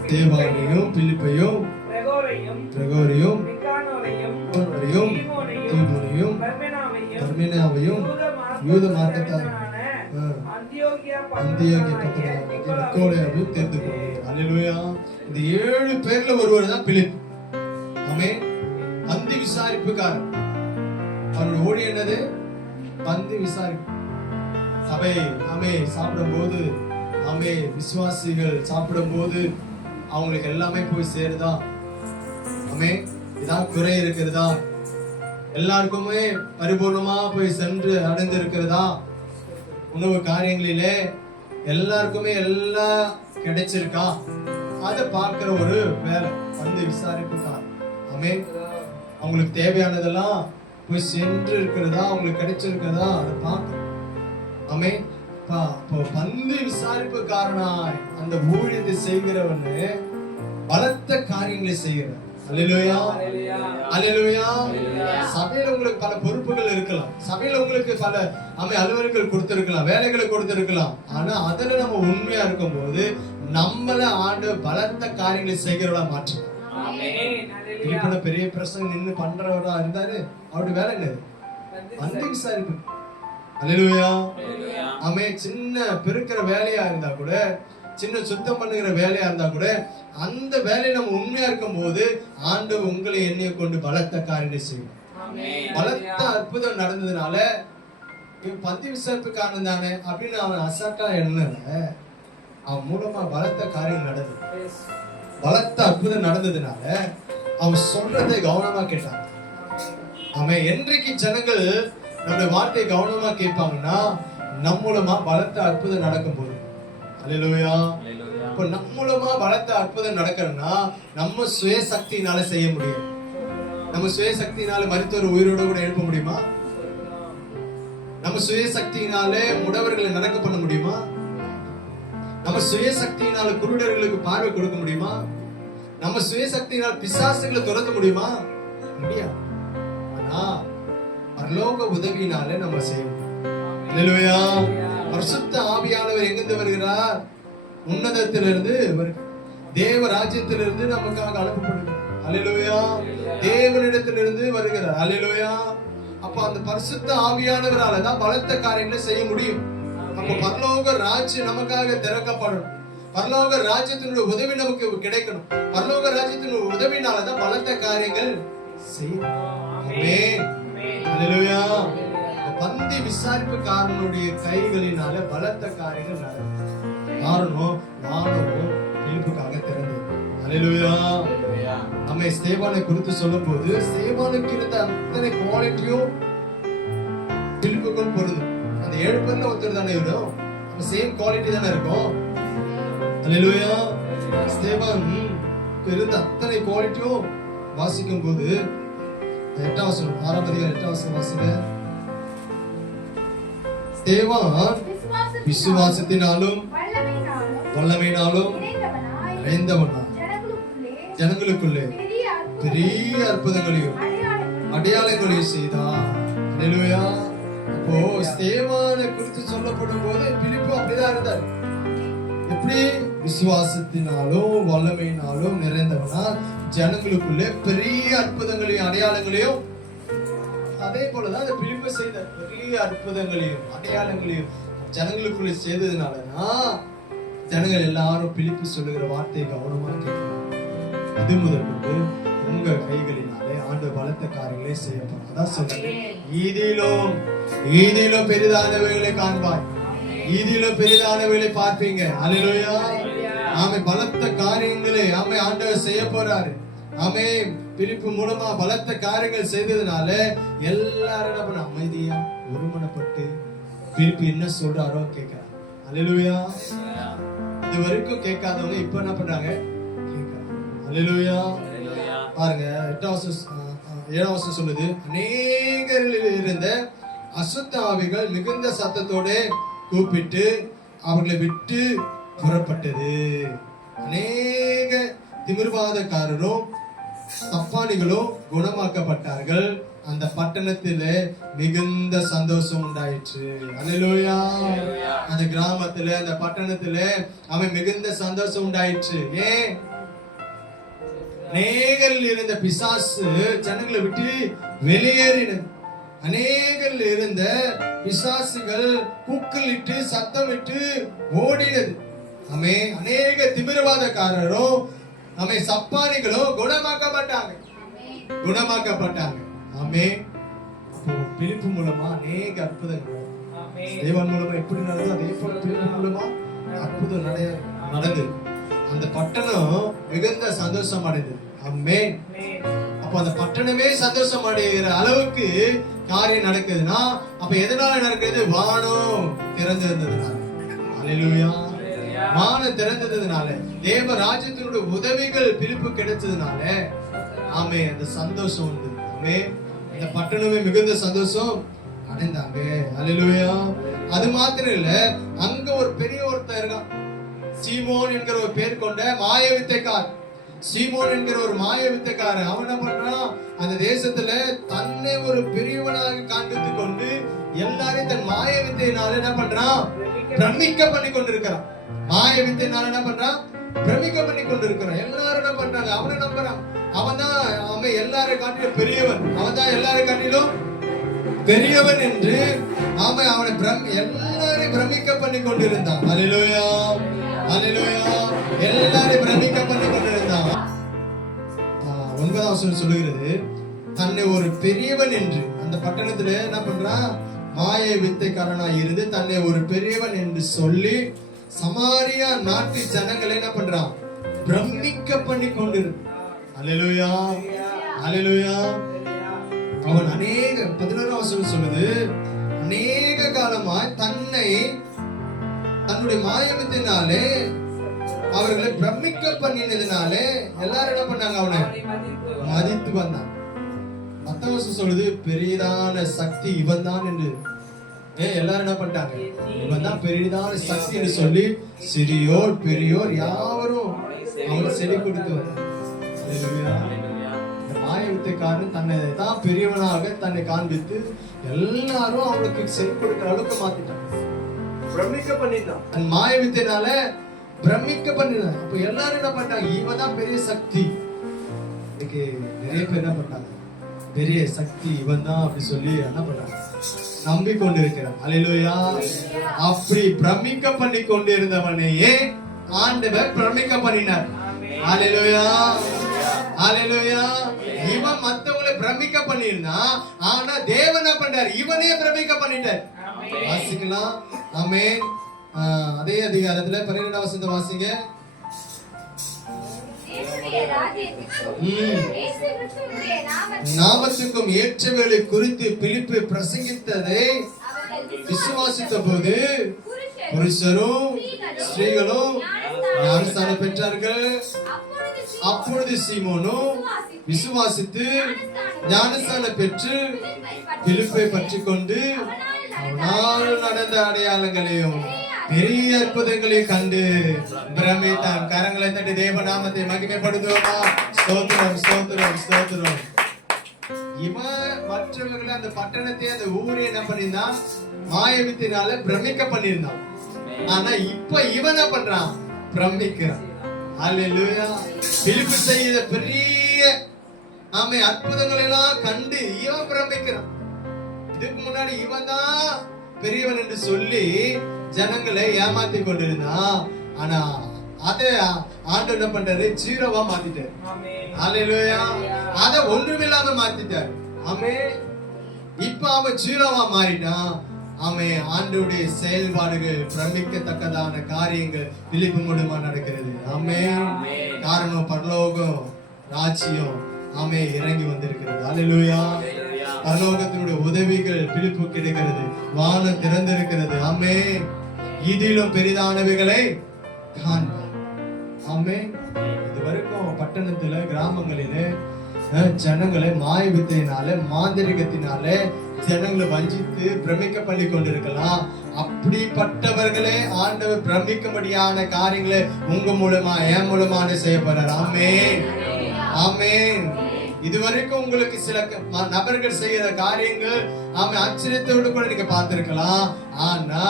பிலிப்பையும் பிரகோரையும் தீமோனையும் பர்மெனாவையும் யூத மார்க்கத்தாரான அந்தியோகியா அந்தியோகியா பட்டணத்தானாகிய நிக்கோலாவையும் தெரிந்து கொண்டேன். அல்லேலூயா. இந்த 7 பேர்ல ஒருவர் தான் பிலிப். ஆமென். பந்தி விசாரிப்புக்காரர். அவருடைய ஊழியம் என்னது? பந்தி விசாரிப்பு. சபை சாப்பிடும் போது விசுவாசிகள் சாப்பிடும் போது அவங்களுக்கு எல்லாமே போய் சேருதா? இதான் குறை இருக்கிறதா? எல்லாருக்குமே பரிபூர்ணமா போய் சென்று அடைந்து இருக்கிறதா? உணவு காரியங்களிலே எல்லாருக்குமே எல்லாம் கிடைச்சிருக்கா? அதை பார்க்கிற ஒரு வேலை வந்து விசாரிப்புக்கார். அவங்களுக்கு தேவையானதெல்லாம் போய் சென்று இருக்கிறதா, அவங்களுக்கு கிடைச்சிருக்கிறதா, அதை பார்க்கணும். பந்து விசாரிப்புக்காரனாய் அந்த ஊழியத்தை செய்கிறவனு பலத்த காரியங்களை செய்கிறார். அல்லேலூயா, அல்லேலூயா. சபையில உங்களுக்கு பல பொறுப்புகள் இருக்கலாம், சபையில உங்களுக்கு பல அலுவலர்கள் கொடுத்திருக்கலாம், வேலைகளை கொடுத்திருக்கலாம். ஆனா அதுல நம்ம உண்மையா இருக்கும் போது நம்மள ஆண்டு பலத்த காரியங்களை செய்கிறவளா மாற்று. பெரிய பிரசங்க நின்று பண்றவரா இருந்தாரு, அவருடைய வேலை என்னது? பந்து விசாரிப்பு. அல்லேலூயா. சின்ன பெருக்கிற வேலையா இருந்தா கூட, சின்ன சுத்தம் பண்ணுகிற வேலையா இருந்தா கூட, அந்த வேலையை நம்ம உண்மையா இருக்கும் போது ஆண்டவர் உங்களை எண்ணிய கொண்டு பலத்த காரியங்களை செய்யும். பலத்த அற்புதம் நடந்ததுனால பந்தி விசாரிப்புக்காரன் தானே அப்படின்னு அவன் அசாட்டா எண்ணல. அவன் மூலமா பலத்த காரியம் நடந்தது. பலத்த அற்புதம் நடந்ததுனால அவன் சொல்றதை கவனமா கேட்டான். என்றைக்கு ஜனங்கள் நம்முடைய வார்த்தையை கவனமா கேட்பாங்கன்னா நம்ம மூலமா பலத்த அற்புதம் நடக்கும் போது. அல்லேலூயா. இப்ப நம்ம மூலமா பலத்த அற்புதம் நடக்கணும்னா நம்ம சுய சக்தியினால செய்ய முடியும். நம்ம சுய சக்தியினால மருத்துவர் உயிரோட கூட எழுப்ப முடியுமா? நம்ம சுய சக்தியினாலே முடவர்களை நடக்க பண்ண முடியுமா? நம்ம சுய சக்தியினால குருடர்களுக்கு பார்வை கொடுக்க முடியுமா? நம்ம சுய சக்தியினால் பிசாசுகளை துரத்த முடியுமா? முடியாது. ஆனா பரலோக உதவியினாலே நம்ம செய்யணும். அல்லேலூயா. பரிசுத்த ஆவியானவர் எங்கிருந்து வருகிறார்? உன்னதத்திலிருந்து தேவ ராஜ்யத்திலிருந்து நமக்காக அனுப்பப்படுகிறார். அல்லேலூயா. தேவனிடத்திலிருந்து வருகிறார். அல்லேலூயா. அப்ப அந்த பரிசுத்த ஆவியானவரால தான் பலத்த காரியங்களை செய்ய முடியும். அப்ப பரலோக ராஜ்யம் நமக்காக திறக்கப்படணும். பரலோக ராஜ்யத்தினுடைய உதவி நமக்கு கிடைக்கணும். பரலோக ராஜ்யத்தினுடைய உதவினாலதான் பலத்த காரியங்கள் செய்யணும். அல்லேலூயா. பந்தி விசாரிப்புக்காரனுடைய கைகளினால பலத்த காரியங்கள் நடக்கும். காரணம் வானமும் பிலிப்புக்காக திறந்தது. அல்லேலூயா. நம்ம ஸ்தேவானை குறித்து சொல்லும் போது ஸ்தேவானுக்கு இருந்த அத்தனை குவாலிட்டியும் பிலிப்புக்கும் பொருந்தும். அந்த 7 பேர்ல ஒருத்தர் தானே இருக்கும், நம்ம சேம் குவாலிட்டி தானே இருக்கும். அல்லேலூயா. ஸ்தேவான் இருந்த அத்தனை குவாலிட்டியும் வாசிக்கும் போது 8ஆம் வசனம் 6ஆம் அதிகாரம் 8ஆம் வசனம் வாசிங்க. ஸ்தேவான் விசுவாசத்தினாலும் வல்லமையினாலும் நிறைந்தவனாய் ஜனங்களுக்குள்ளே பெரிய அற்புதங்களையும் அடையாளங்களையும் செய்தான். அல்லேலூயா. அப்போ ஸ்தேவானை குறித்து சொல்லப்படும் போது பிலிப்பு அப்படிதான் இருந்தார். எப்படி? விசுவாசத்தினாலும் வல்லமையினாலும் நிறைந்தவனா ஜனங்களுக்குள்ளே பெரிய அற்புதங்களையும் அடையாளங்களையும். அதே போலதான் அந்த பிலிப்பு செய்த பெரிய அற்புதங்களையும் அடையாளங்களையும் ஜனங்களுக்குள்ளே செய்ததுனாலதான் ஜனங்கள் எல்லாரும் பிலிப்பு சொல்லுகிற வார்த்தையை கவனமா கேட்கணும். இது முதல் கொண்டு உங்க கைகளினாலே ஆண்டவர் பலத்த காரியங்களை செய்யப்படும். அதான் சொல்றேன், ஈதிலும் பெரிதானவைகளை காண்பாய், ஈதிலும் பெரிதானவைகளை பார்ப்பீங்க. அல்லேலூயா. பலத்த காரியங்களை ஆண்டவர் செய்ய போறாரு. பிலிப்பு மூலமா பலத்த காரியங்கள் செய்ததுனால எல்லாரும் என்ன பண்ண அமைதியா ஒருமனப்பட்டு பிலிப்பு என்ன சொல்றாரோ கேட்கிறார். அல்லேலூயா. இது வரைக்கும் கேட்காதவங்க இப்ப என்ன பண்றாங்க? கேட்கிறாங்க. அல்லேலூயா. பாருங்க 7ஆம் வசனம் சொல்லுது, அநேகரில் இருந்த அசுத்த ஆவிகள் மிகுந்த சத்தத்தோட கூப்பிட்டு அவர்களை விட்டு புறப்பட்டது. அநேக திமிர்வாதக்காரரும் தப்பானிகளும் குணமாக்கப்பட்டார்கள். அந்த பட்டணத்தில மிகுந்த சந்தோஷம் உண்டாயிற்று. அல்லேலூயா. அந்த கிராமத்துல அந்த பட்டணத்துல அவன் மிகுந்த சந்தோஷம் உண்டாயிற்று. ஏன்? அநேகரில் இருந்த பிசாசு ஜனங்களை விட்டு வெளியேறினது. அநேகர் இருந்த பிசாசுகள் கூக்குலிட்டு சத்தமிட்டு ஓடினது. ஆமே. அநேக திமிரவாதக்காரரும் ஆமே சப்பானிகளும் குணமாக்கப்பட்டாங்க. ஆமே. பிலிப்பு மூலமா அநேக அற்புதங்கள் தேவன் மூலமா எப்படி நடந்தது அதே போல பிலிப்பு மூலமா அற்புதம் நடந்தது. அந்த பட்டணம் மிகுந்த சந்தோஷம் அடைந்தது. ஆமென். அப்ப அந்த பட்டணமே சந்தோஷம் அடைகிற அளவுக்கு காரியம் நடக்குதுன்னா அப்ப எதனால நடக்குது? வானம் திறந்திருந்ததுனால. அல்லேலூயா. வானம் திறந்ததுனால, தேவ ராஜ்யத்தினுடைய உதவிகள் பிலிப்பு கிடைச்சதுனால ஆமே அந்த சந்தோஷம் உண்டு. ஆமே. அந்த பட்டணமே மிகுந்த சந்தோஷம் அடைந்தாங்க. அல்லேலூயா. அது மாத்திரம் இல்ல, அங்க ஒரு பெரிய ஒருத்தர் இருக்கான், சீமோன் என்கிற ஒரு பேர் கொண்ட மாய வித்தைக்காரன். சீமோன் என்கிற ஒரு மாய வித்தைக்காரன் அவன் என்ன பண்றான்? அந்த தேசத்துல தன்னை ஒரு பெரியவனாக காண்பித்து கொண்டு எல்லாரையும் தன் மாய வித்தையினால என்ன பண்றான்? பிரமிக்க பண்ணி கொண்டிருக்கிறான். மாய வித்தையினால என்ன பண்றான்? பிரமிக்க பண்ணி கொண்டிருக்கிறான். எல்லாரும் என்ன பண்றாங்க? அவனை நம்புறான். அவன் எல்லாரை காட்டிலும் பெரியவன், அவன் தான் எல்லாரை காட்டிலும் பெரியவன் என்று அவனை எல்லாரையும் பிரமிக்க பண்ணி கொண்டிருந்தான். அல்லேலூயா. அல்லேலூயா. எல்லாரையும் பிரமிக்க பண்ணி கொண்டிருந்தான். 9ஆம் வசனம் சொல்லுகிறது, தன்னை ஒரு பெரியவன் என்று அந்த பட்டணத்துல என்ன பண்றான்? மாய வித்தைக்காரனாய் இருந்து தன்னை ஒரு பெரியவன் என்று சொல்லி சமாரியா நாட்டு ஜனங்களை என்ன பண்றான்? பிரமிக்க பண்ணி கொண்டிருந்தான். அல்லேலூயா. அல்லேலூயா. அவன் 11ஆம் வசனம் சொல்லுது, அநேக காலமாய் தன்னுடைய மாயவித்தினாலே அவர்களை பிரமிக்க பண்ணினதுனாலே எல்லாரும் என்ன பண்ணாங்க? அவனை மதித்து வந்தான். 10ஆம் வசனம் சொல்லுது, பெரிதான சக்தி இவன் தான் என்று எல்லாரும் என்ன பண்ணிட்டாங்க? இவன் தான் பெரிதான சக்தி என்று சொல்லி சிறியோர் பெரியோர் யாவரும் அவன் செடி கொடுத்து வந்தார். மாய வித்தைக்காரன் தன்னை தான் பெரியவனாக தன்னை காண்பித்து எல்லாரும் அவனுக்கு செடி கொடுக்கிற அளவுக்கு மாத்திட்டான். பிரமிக்க பண்ணிட்டான். தன் மாய வித்தைனால பிரமிக்க பண்ணிட்டான். அப்ப எல்லாரும் என்ன பண்ணிட்டாங்க? இவன் தான் பெரிய சக்தி. இன்னைக்கு நிறைய பேர் என்ன பண்ணாங்க? பெரிய சக்தி இவன் தான் அப்படி சொல்லி என்ன பண்ணாங்க? நம்பிக்கொண்டிருக்கிறான். அல்லேலூயா. அப்படி பிரமிக்க பண்ணி கொண்டிருந்தவனையே ஆண்டவர் பிரமிக்க பண்ணினார். அல்லேலூயா. அல்லேலூயா. இவன் மத்தவங்களை பிரமிக்க பண்ணிருந்தான், ஆனா தேவன் என்ன பண்றார்? இவனே பிரமிக்க பண்ணிட்டார். வாசிக்கலாம். ஆமென். அதே அதிகாரத்துல 12ஆம் வசனத்தை வாசிங்க. நாமத்துக்கும் ஏற்றவேளை குறித்து பிலிப்பு பிரசங்கித்ததை விசுவாசித்த போது புருஷரும் ஸ்திரீகளும் ஞானஸ்நானம் பெற்றார்கள். அப்பொழுது சீமோனும் விசுவாசித்து ஞானஸ்நானம் பெற்று பிலிப்பை பற்றி கொண்டு அவனால் நடந்த அடையாளங்களையும் பெரிய அற்புதங்களையும் கண்டு பிரமித்தான். கரங்களை தட்டி தேவநாமத்தை மகிமைப்படுத்துவோமா? ஸ்தோத்திரம், ஸ்தோத்திரம், ஸ்தோத்திரம். இவன் மற்றவர்களை அந்த பட்டணத்தை அந்த ஊரை என்ன பண்ணிருந்தான்? மாயவித்தினால பிரமிக்க பண்ணிருந்தான். ஆனா இப்ப இவன் என்ன பண்றான்? பிரமிக்கிறான். அல்லேலூயா. பிலிப்பு செய்த பெரிய அற்புதங்கள் எல்லாம் கண்டு இவன் பிரமிக்கிறான். இதுக்கு முன்னாடி இவன் தான் பெரியவன் என்று சொல்லி ஜனங்களை ஏமாத்தி கொண்டிருந்தான். ஆனா அதை ஆண்டவர் என்ன பண்றாரு? ஜீரோவா மாத்திட்டாரு. அல்லேலூயா. அதை ஒன்றுமில்லாம மாத்திட்டாரு. ஆமென். இப்ப அவன் ஜீரோவா மாறிட்டான். ஆமென். ஆண்டவருடைய செயல்பாடுகள் பிரமிக்கத்தக்கதான காரியங்கள் பிலிப்பு மூலமா நடக்கிறது. ஆமென். காரணம் பரலோகம் ராஜ்யம் இறங்கி வந்திருக்கிறது. அல்லேலூயா. பரலோகத்தினுடைய உதவிகள் பிலிப்பு கிடைக்கிறது. வானம் திறந்திருக்கிறது. ஆமென். இதிலும் பெரிதானவைகளை காண்பான். ஆமென். இதுவரைக்கும் பட்டணத்துல கிராமங்களிலே ஜனங்களை மாய வித்தையினால மாந்திரிகத்தினால ஜனங்களை வஞ்சித்து பிரமிக்க பண்ணி கொண்டிருக்கலாம். அப்படிப்பட்டவர்களே ஆண்டவர் பிரமிக்கும்படியான காரியங்களை உங்க மூலமா என் மூலமான செய்ய போறார். ஆமென். ஆமென். இதுவரைக்கும் உங்களுக்கு சில நபர்கள் செய்யற காரியங்கள் ஆச்சரியத்தோடு கூட நீங்க பார்த்திருக்கலாம். ஆனா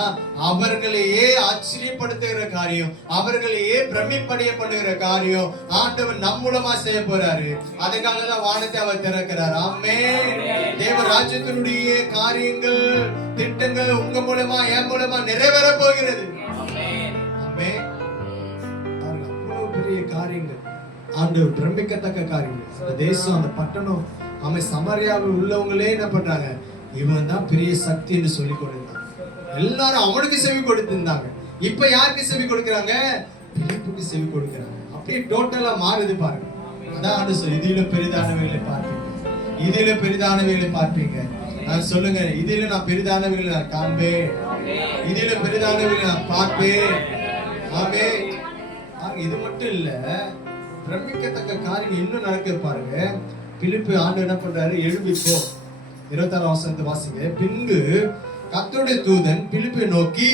அவர்களையே ஆச்சரியப்படுத்துகிற காரியம், அவர்களையே பிரமிப்படைய பண்ணுகிற காரியம் ஆண்டவர் நம் மூலமா செய்ய போறாரு. அதுக்காக தான் வானத்தை அவர் திறக்கிறார். ஆமென். தேவ ராஜ்யத்தினுடைய காரியங்கள், திட்டங்கள் உங்க மூலமா, என் மூலமா நிறைவேற போகிறது. ஆமென். அவ்வளவு பெரிய காரியங்கள், ஆண்டவர் பிரமிக்கத்தக்க காரியங்கள். அந்த தேசம், அந்த பட்டணம், சமரியாவில் உள்ளவங்களே என்ன பண்றாங்க, இவன் தான் பெரிய சக்தி என்று சொல்லி கொடுத்தாங்க. எல்லாரும் அவனுக்கு செவி கொடுத்திருந்தாங்க. இப்ப யாருக்கு செவி கொடுக்கிறாங்க? பிலிப்புக்கு செவி கொடுக்கிறாங்க. அப்படியே டோட்டலா மாறுது பாருங்க. அதான் ஆண்டு சொல்லி, இதில பெரிதானவைகளை பார்ப்பீங்க, இதில பெரிதானவைகளை பார்ப்பீங்க. நான் சொல்லுங்க, இதில நான் பெரிதானவைகளை நான் காண்பேன், இதில பெரிதானவைகளை நான் பார்ப்பேன். ஆமே. இது மட்டும் இல்ல, பிரமிக்கத்தக்க காரியம் இன்னும் நடக்க பாருங்க. பிலிப்பு ஆண்டு என்ன பண்றாரு, எழும்பி போ. 26 வசனத்தை வாசிங்க. பின்பு கர்த்தருடைய தூதன் பிலிப்பை நோக்கி,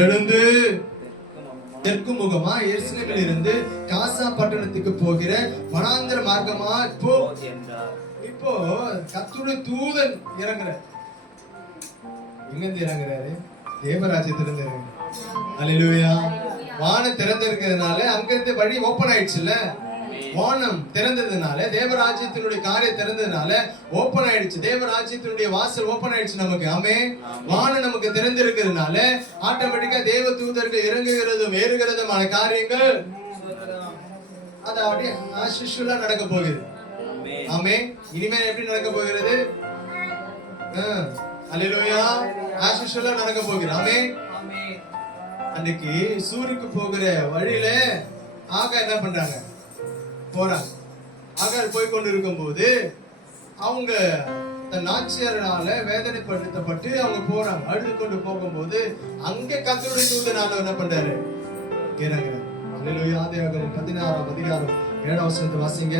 எழுந்து தெற்கு முகமா எருசலேமில் இருந்து காசா பட்டணத்துக்கு போகிற வனாந்தர மார்க்கமா போ என்றார். இப்போ கர்த்தருடைய தூதன் இறங்குறார். எங்க இருந்து இறங்குறாரு? தேவராஜ்யத்திலிருந்து இறங்குறாரு. அல்லேலூயா. வானம் திறந்திருக்கிறதுனால அங்க இருந்து வழி ஓபன் ஆயிடுச்சுல்ல. வானம் திறந்ததுனால, தேவராஜ்யத்தினுடைய காரியம் திறந்ததுனால ஓபன் ஆயிடுச்சு. தேவராஜ்யத்தினுடைய வாசல் ஓபன் ஆயிடுச்சு நமக்கு. ஆமென். வானம் நமக்கு திறந்திருக்கிறதுனால ஆட்டோமேட்டிக்கா தேவ தூதர்கள் இறங்குகிறதும் ஏறுகிறதுமான காரியங்கள் அது அப்படியே ஆஷிஷுலா நடக்க போகுது. ஆமென். இனிமேல் எப்படி நடக்க போகிறது? அல்லேலூயா. ஆஷிஷுலா நடக்க போகுது. ஆமென். அன்னைக்கு சூருக்கு போகிற வழியில ஆகா என்ன பண்றாங்க, போறாங்க. ஆகார் போய் கொண்டு இருக்கும் போது அவங்க தன் நாச்சியாரால வேதனைப்படுத்தப்பட்டு அவங்க போறாங்க. அழுது கொண்டு போகும்போது அங்க கர்த்தருடைய தூதனால என்ன பண்றாரு, இறங்குறாரு. அல்லேலூயா. ஆதியாகமம் 16ஆம் அதிகாரம் 7ஆம் வசனத்தை வாசிங்க.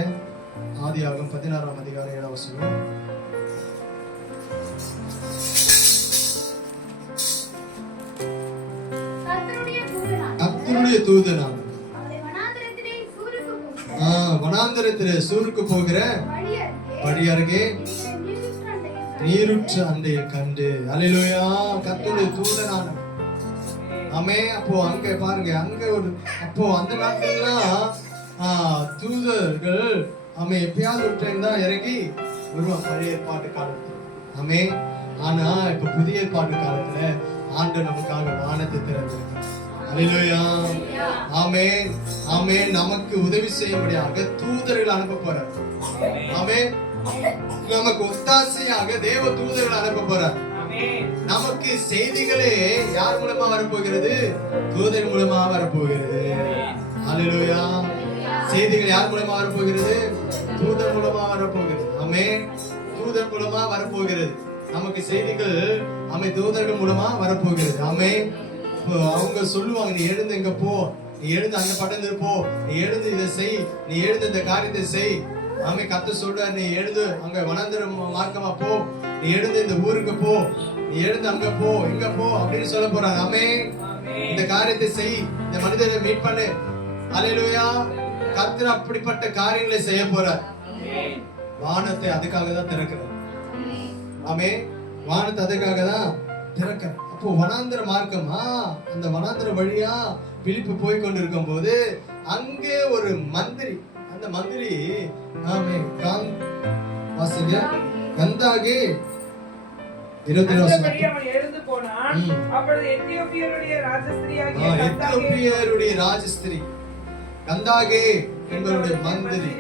ஆதியாகமம் 16ஆம் அதிகாரம் 7ஆம் வசனம். கர்த்தருடைய தூதனால வனாந்தரத்திலே சூருக்கு போகிற வழி அருகே நீருற்ற அண்டையை கண்டு. அல்லேலூயா. கர்த்தருடைய தூதனான. ஆமே. அப்போ அங்க பாருங்க, அங்க ஒரு, அப்போ அந்த நாட்கள்லாம் தூதர்கள் எப்பயாவது ஒரு டைம் தான் இறங்கி வருவாங்க, பழைய ஏற்பாட்டு காலத்துல. ஆமே. ஆனா இப்ப புதிய ஏற்பாட்டு காலத்துல ஆண்டவர் நமக்காக வானத்தை திறந்திருக்கிறார். அல்லேலூயா. ஆமென். ஆமென். நமக்கு உதவி செய்யும்படியாக தூதர்கள் அனுப்ப போறார். ஆமென். நமக்கு ஒத்தாசையாக தேவ தூதர்கள் அனுப்ப போறார். நமக்கு செய்திகளே யார் மூலமா வரப்போகிறது? தூதர் மூலமா வரப்போகிறது. அல்லேலூயா. செய்திகள் யார் மூலமா வரப்போகிறது? தூதர் மூலமா வரப்போகிறது. ஆமென். தூதர் மூலமா வரப்போகிறது. நமக்கு செய்திகள் தூதர்கள் மூலமா வரப்போகிறது. ஆமென். அவங்க சொல்லுவாங்க, நீ எழுந்து எங்க போ, நீ எழுந்து அங்க பட்டணத்துக்கு போ, நீ எழுந்து இதை செய், நீ எழுந்து இந்த காரியத்தை செய். கர்த்தர் சொல்றாரு, நீ எழுந்து அங்க வனாந்தர மார்க்கமா போ, நீ எழுந்து இந்த ஊருக்கு போ, நீ எழுந்து அங்க போ, இங்க போ அப்படின்னு சொல்ல போறாங்க. ஆமென். இந்த காரியத்தை செய், இந்த மனிதரை மீட் பண்ணு. அல்லேலூயா. கர்த்தர் அப்படிப்பட்ட காரியங்களை செய்ய போறார். வானத்தை அதுக்காக தான் திறக்கிறார். ஆமென். வானத்தை அதுக்காக தான் திறக்கிறார். அப்போ வனாந்தர மார்க்கமா, அந்த வனாந்தர வழியா பிலிப்பு போய் கொண்டிருக்கும் போது அங்கே ஒரு மந்திரி, அந்த மந்திரி கந்தாகே எழுந்து போனான். அப்பொழுது எத்தியோப்பியருடைய ராஜஸ்திரி கந்தாகே என்பவருடைய மந்திரி,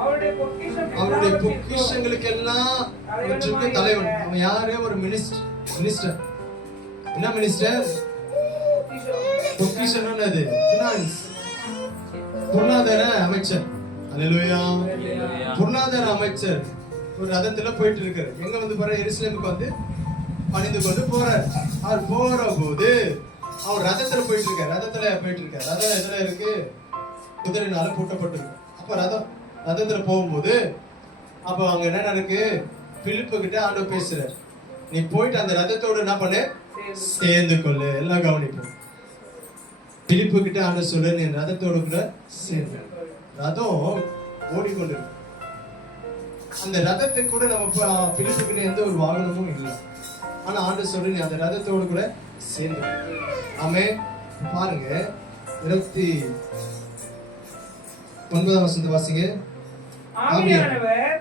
அவருடைய பொக்கிஷங்களுக்கு எல்லாம் தலைவன். அவன் யாரு? ஒரு மினிஸ்டர். என்ன மினிஸ்டர்? பொக்கிஷம் என்னது? ஃபினான்ஸ், பொருளாதார அமைச்சர். அல்லேலூயா. பொருளாதார அமைச்சர் ஒரு ரதத்துல போயிட்டு இருக்காரு. எங்க வந்து போற? எருசலேமுக்கு வந்து பணிந்து கொண்டு போறார். அவர் போற போது அவர் ரதத்துல போயிட்டு இருக்காரு. ரதம் எதுல இருக்கு? குதிரைனால பூட்டப்பட்டிருக்கு. அப்ப ரதத்துல போகும்போது அப்ப அங்க என்ன நடக்கு? பிலிப்பு கிட்ட ஆண்டவர் பேசுறாரு, நீ போயிட்டு அந்த ரதத்தோட என்ன பண்ணு, சேர்ந்து கொள்ளு. எல்லாம் கவனிப்போம். பிலிப்பு கிட்ட ஆண்டவர் சொல்ற, நீ ரதத்தோட கூட சேர்ந்து. ரதம் ஓடிக்கொண்டிருக்கு. அந்த ரதத்துக்கு கூட நம்ம பிலிப்புக்கிட்ட எந்த ஒரு வாகனமும் இல்லை. ஆனா ஆண்டவர் சொல்ற நீ அந்த ரதத்தோடு கூட சேர்ந்து. ஆமே. பாருங்க 29ஆம் வசனத்தை வாசிங்க. ஆவியானவர்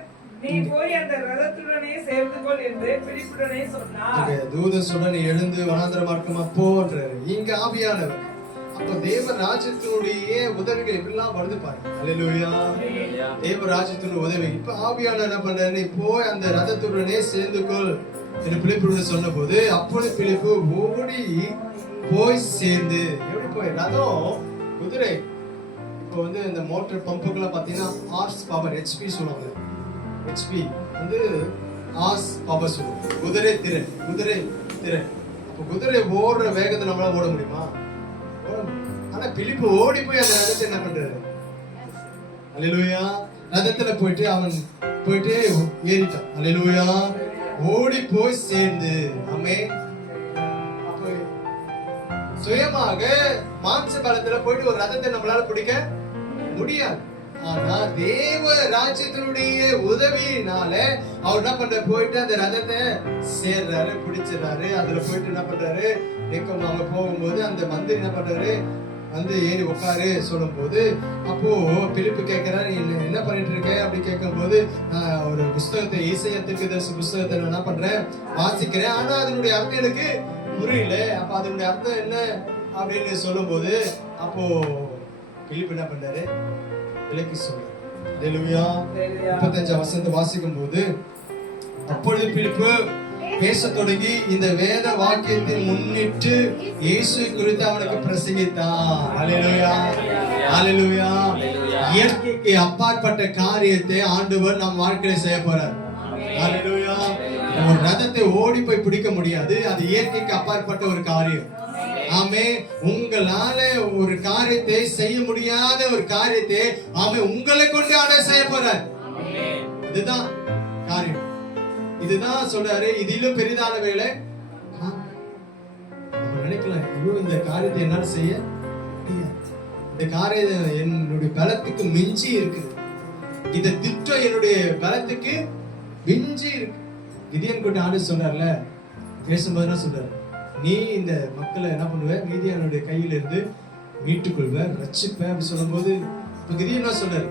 நீ போய் அந்த ரதத்துடனே சேர்ந்து கொள் என்று பிலிப்புடனே சொன்னார். தூதன் சொல்ற நீ எழுந்து வனாந்தர மார்க்கமா போன்றாரு. இங்க ஆவியானவர். அப்ப தேவ ராஜ்யத்தினுடைய உதவிகள் எப்படிலாம் வருது பாருங்க. அல்லேலூயா. தேவ ராஜ்யத்தினுடைய உதவி. இப்ப ஆவியானவர் என்ன பண்றாரு, நீ போய் அந்த ரதத்துடனே சேர்ந்து கொள் என்று பிலிப்புடன் சொன்ன போது அப்பொழுது பிலிப்பு ஓடி போய் சேர்ந்து. எப்படி போய் ரதம் குதிரை. இப்போ வந்து இந்த மோட்டார் பம்புக்கெல்லாம் பாத்தீங்கன்னா ஹார்ஸ் பவர் HP சொல்லுவாங்க. HP வந்து ஹார்ஸ் பவர் சொல்லுவாங்க. குதிரை திறன். அப்ப குதிரை ஓடுற வேகத்தை நம்மளால ஓட முடியுமா? ஆனா பிலிப்பு ஓடி போய் அந்த ரதத்தை என்ன பண்றாரு? அல்லேலூயா. ரதத்துல போயிட்டு அவன் போயிட்டு ஏறிட்டான். அல்லேலூயா. ஓடி போய் சேர்ந்து. ஆமென். அப்ப சுயமாக மாம்ச பலத்துல போயிட்டு ஒரு ரதத்தை நம்மளால பிடிக்க முடியாது. ஆனா தேவ ராஜ்யத்தினுடைய உதவியினால அவர் என்ன பண்ற போயிட்டு அந்த ரதத்தை சேர்றாரு, பிடிச்சிடறாரு. அதுல போயிட்டு என்ன பண்றாரு, நிக்கம் அவங்க போகும்போது அந்த மந்திரி என்ன பண்றாரு, வந்து ஏறி உட்காரு சொல்லும் போது அப்போ பிலிப்பு கேட்கிறாரு, நீ என்ன பண்ணிட்டு இருக்க அப்படி கேட்கும் போது ஒரு புஸ்தகத்தை ஈசாயா தீர்க்கதரிசி புஸ்தகத்தை நான் என்ன பண்றேன் வாசிக்கிறேன். ஆனா அதனுடைய அர்த்தம் எனக்கு புரியல. அப்ப அதனுடைய அர்த்தம் என்ன அப்படின்னு சொல்லும் போது அப்போ பிலிப்பு என்ன பண்றாரு, விளக்கி சொல்றாரு. அல்லேலூயா. 35 வசனத்தை வாசிக்கும் போது அப்பொழுது பிலிப்பு பேசத் தொடங்கி இந்த வேத வாக்கியத்தை முன்னிட்டு இயேசு குறித்து அவனுக்கு பிரசங்கித்தான். அல்லேலூயா. அல்லேலூயா. இயற்கைக்கு அப்பாற்பட்ட காரியத்தை ஆண்டவர் நம் வாழ்க்கையில செய்ய போறார். அல்லேலூயா. ஒரு ரதத்தை ஓடி போய் பிடிக்க முடியாது. அது இயற்கைக்கு அப்பாற்பட்ட ஒரு காரியம். ஆமே. உங்களால ஒரு காரியத்தை செய்ய முடியாத ஒரு காரியத்தை ஆமே உங்களை கொண்டு ஆண்டவர் செய்ய போறார். இதுதான் காரியம். இதுதான் சொல்றாரு, இதிலும் பெரிதான வேலை நம்ம நினைக்கலாம். ஐயோ இந்த காரியத்தை என்னால செய்ய முடியாது. இந்த காரியம் என்னுடைய பலத்துக்கு மிஞ்சி இருக்குது. இந்த திட்டம் என்னுடைய பலத்துக்கு மிஞ்சி இருக்கு. கிதியோன் கூட ஆண்டவர் சொல்றாருல, பேசும்போது சொல்றாரு, நீ இந்த மக்களை என்ன பண்ணுவ, மீதியானுடைய கையில இருந்து மீட்டுக்கொள்வ, ரட்சிப்ப அப்படி சொல்லும் போது இப்ப கிதியோன் சொல்றாரு,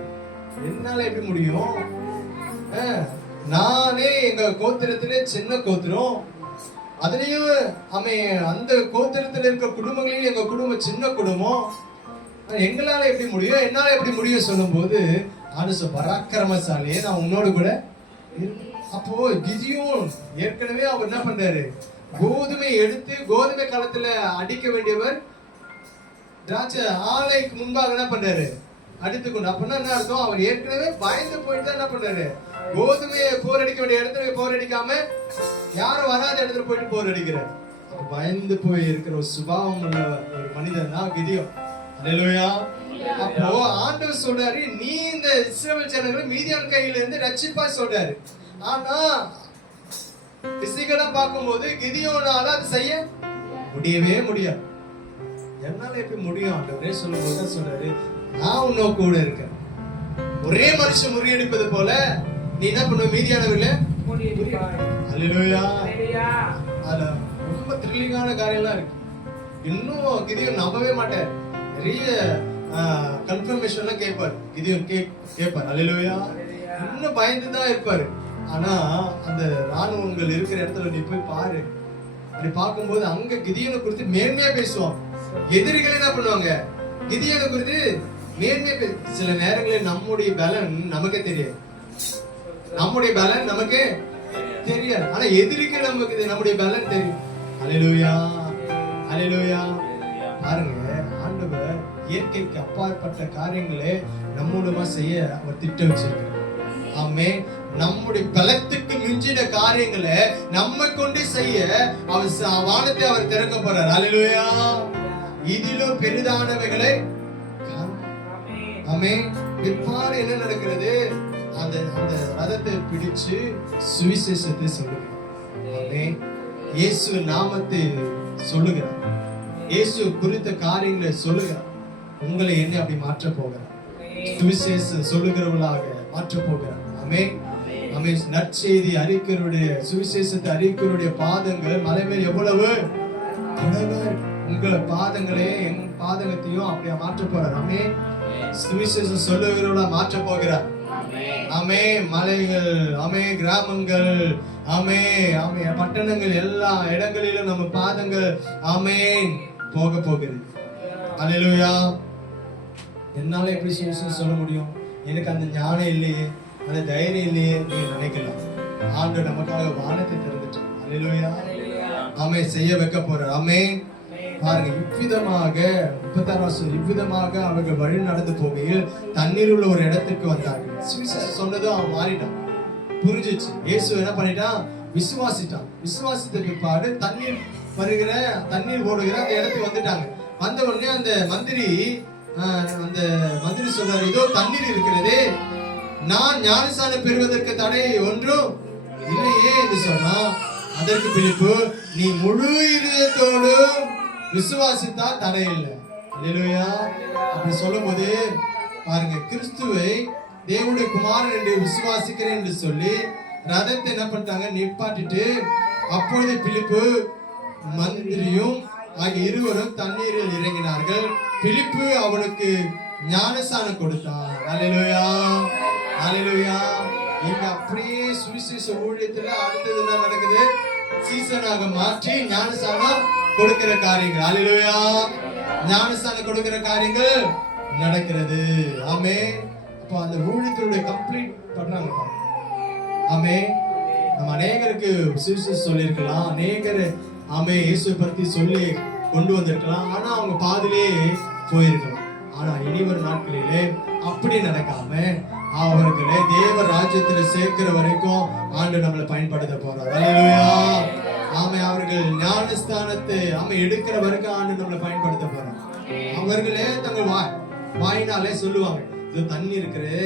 என்னால எப்படி முடியும்? நானே எங்க கோத்திரத்திலே சின்ன கோத்திரம், அதுலயும் அந்த கோத்திரத்துல இருக்க குடும்பங்களையும் எங்க குடும்பம் சின்ன குடும்பம், எங்களால எப்படி முடியும், என்னால எப்படி முடியும் சொல்லும் போது ஆண்டவர் பராக்கிரமசாலியே நான் உன்னோடு கூட. அப்போ கிதியோன் ஏற்கனவே அவர் என்ன பண்றாரு, கோதுமை எடுத்து கோதுமை காலத்துல அடிக்க வேண்டியவர் திராட்சை ஆலைக்கு முன்பாக என்ன பண்றாரு, அடித்துக்கொண்டு. அப்படின்னா என்ன அர்த்தம், அவர் ஏற்கனவே பயந்து போயிட்டு என்ன பண்றாரு, கோதுமையை போர் அடிக்க வேண்டிய இடத்துல போர் அடிக்காம யாரும் வராத இடத்துல போயிட்டு போர் அடிக்கிறார். பயந்து போய் இருக்கிற ஒரு சுபாவம் உள்ள ஒரு மனிதன் தான் கிதியோன். அல்லேலூயா. அப்போ ஆண்டவர் சொல்றாரு, நீ இந்த இஸ்ரவேல் ஜனங்களை மீதியான் கையில இருந்து ரட்சிப்பா சொல்றாரு. ஆனா பிசிக்கலா பார்க்கும்போது கிதியோனால அது செய்ய முடியவே முடியாது. என்னால எப்படி முடியும் ஆண்டவரே சொல்லும் போது சொல்றாரு, நான் உன்னோட கூட இருக்கேன். ஒரே மனுஷன் முறியடிப்பது போல நீ என்ன பண்ணுவ, மீதியானவர்கள முறியடிப்பாய். அல்லேலூயா. அதுல ரொம்ப த்ரில்லிங்கான காரியம்லாம் இருக்கு. இன்னும் கிதியோன் நம்பவே மாட்டார். நிறைய கன்ஃபர்மேஷன்லாம் கேட்பார் கிதியோன், கேட்பார். அல்லேலூயா. இன்னும் பயந்துதான் இருப்பாரு. ஆனா அந்த ராணுவங்கள் இருக்கிற இடத்துல நீ போய் பாரு. அப்படி பார்க்கும்போது அங்க கிதியோனை குறித்து மேன்மையா பேசுவாங்க. எதிரிகள் என்ன பண்ணுவாங்க, கிதியோனை குறித்து மேன்மையா சில நேரங்களில் நம்முடைய பலன் நமக்கே தெரியாது. நம்முடைய பலன் நமக்கு தெரியாது. ஆனா எதிரிக்கு நமக்கு நம்முடைய பலன் தெரியும். அல்லேலூயா. அல்லேலூயா. பாருங்க, ஆண்டவர் இயற்கைக்கு அப்பாற்பட்ட காரியங்களை நம்மூலமா செய்ய அவர் திட்டம் வச்சிருக்கிறார். ஆமே. நம்முடைய பலத்துக்கு மிஞ்சின காரியங்களை நம்ம கொண்டு செய்ய அவர் வானத்தை அவர் திறக்க போறார். அல்லேலூயா. இதிலும் பெரிதானவைகளை. ஆமே. இவ்வாறு என்ன நடக்கிறது, அந்த ரதத்தை பிடிச்சு சுவிசேஷத்தை சொல்லுகிறார். ஆமே. இயேசு நாமத்தை சொல்லுகிறார். இயேசு குறித்த காரியங்களை சொல்லுகிறார். உங்களை என்ன அப்படி மாற்ற போகிறார், சுவிசேஷம் சொல்லுகிறவர்களாக மாற்ற போகிறார். ஆமே. ஆமென். நற்செய்தி அறிக்கையுடைய சுவிசேஷத்தை அறிக்கையுடைய பாதங்கள் மலை மேல் எவ்வளவு அழகா இருக்கு. உங்க பாதங்களே என் பாதகத்தையும் அப்படியே மாற்ற போறார். ஆமென். சுவிசேஷம் சொல்லுகிறவர்களா மாற்ற போகிறார். ஆமென். மலைகள், ஆமென், கிராமங்கள், ஆமென், ஆமென், பட்டணங்கள், எல்லா இடங்களிலும் நம்ம பாதங்கள், ஆமென், போக போகிறது. அல்லேலூயா. என்னால எப்படி சுவிசேஷம் சொல்ல முடியும்? எனக்கு அந்த ஞானம் இல்லையே, அந்த தைரியம் இல்லையே நீங்க நினைக்கலாம். ஆண்டவர் நமக்காக வானத்தை திறந்துட்டார். அல்லேலூயா. ஆமென். செய்ய வைக்க போறார். ஆமென். பாருங்க, இவ்விதமாக 36 இவ்விதமாக அவர்கள் வழி நடந்து போகையில் தண்ணீர் உள்ள ஒரு இடத்துக்கு வந்தார்கள். சுவிசேஷம் சொன்னதும் அவன் மாறிட்டான், புரிஞ்சிச்சு. இயேசு என்ன பண்ணிட்டான்? விசுவாசிட்டான். விசுவாசித்த பிற்பாடு தண்ணீர் ஓடுகிற அந்த இடத்துக்கு வந்துட்டாங்க. வந்த உடனே அந்த மந்திரி சொல்றாரு, இதோ தண்ணீர் இருக்கிறதே, நான் ஞானஸ்நானம் பெறுவதற்கு தடை ஒன்றும் இல்லையே என்று சொன்னா, அதற்கு பிலிப்பு, நீ முழு இதயத்தோடு விசுவாசித்தா தடை இல்லை. அல்லேலூயா. அப்படி சொல்லும் போது பாருங்க, கிறிஸ்துவை தேவனுடைய குமாரன் என்று விசுவாசிக்கிறேன் என்று சொல்லி ரதத்தை என்ன பண்ணிட்டாங்க? நிப்பாட்டிட்டு, அப்பொழுது பிலிப்பு மந்திரியும் ஆகிய இருவரும் தண்ணீரில் இறங்கினார்கள். பிலிப்பு அவனுக்கு ஞானஸ்நானம் கொடுத்தான். அல்லேலூயா. அல்லேலூயா. இங்க அப்படியே சுவிசேஷ ஊழியத்துல அடுத்தது என்ன நடக்குது? சீசனாக மாற்றி ஞானஸ்நானம் கொடுக்கிற காரியங்கள். அல்லேலூயா. ஞானஸ்நானம் கொடுக்கிற காரியங்கள் நடக்கிறது. ஆமென். அப்ப அந்த ஊழியத்தினுடைய கம்ப்ளீட் பண்றாங்க. ஆமென். நம்ம அநேகருக்கு சுவிசேஷம் சொல்லியிருக்கலாம், அநேகர் ஆமென் இயேசுவை பத்தி சொல்லி கொண்டு வந்திருக்கலாம். ஆனா அவங்க பாதிலே போயிருக்கலாம். ஆனா இனி வரும் நாட்களிலே அப்படி நடக்காம அவர்களை தேவ ராஜ்யத்துல சேர்க்கிற வரைக்கும் ஆண்டவர் நம்மளை பயன்படுத்த போறார். அல்லேலூயா. ஆமென். அவர்கள் ஞானஸ்தானத்தை எடுக்கிற வரைக்கும் ஆண்டவர் நம்மளை பயன்படுத்த போறார். அவர்களே தங்கள் வாயினாலே சொல்லுவாங்க, இது தண்ணி இருக்கிறே,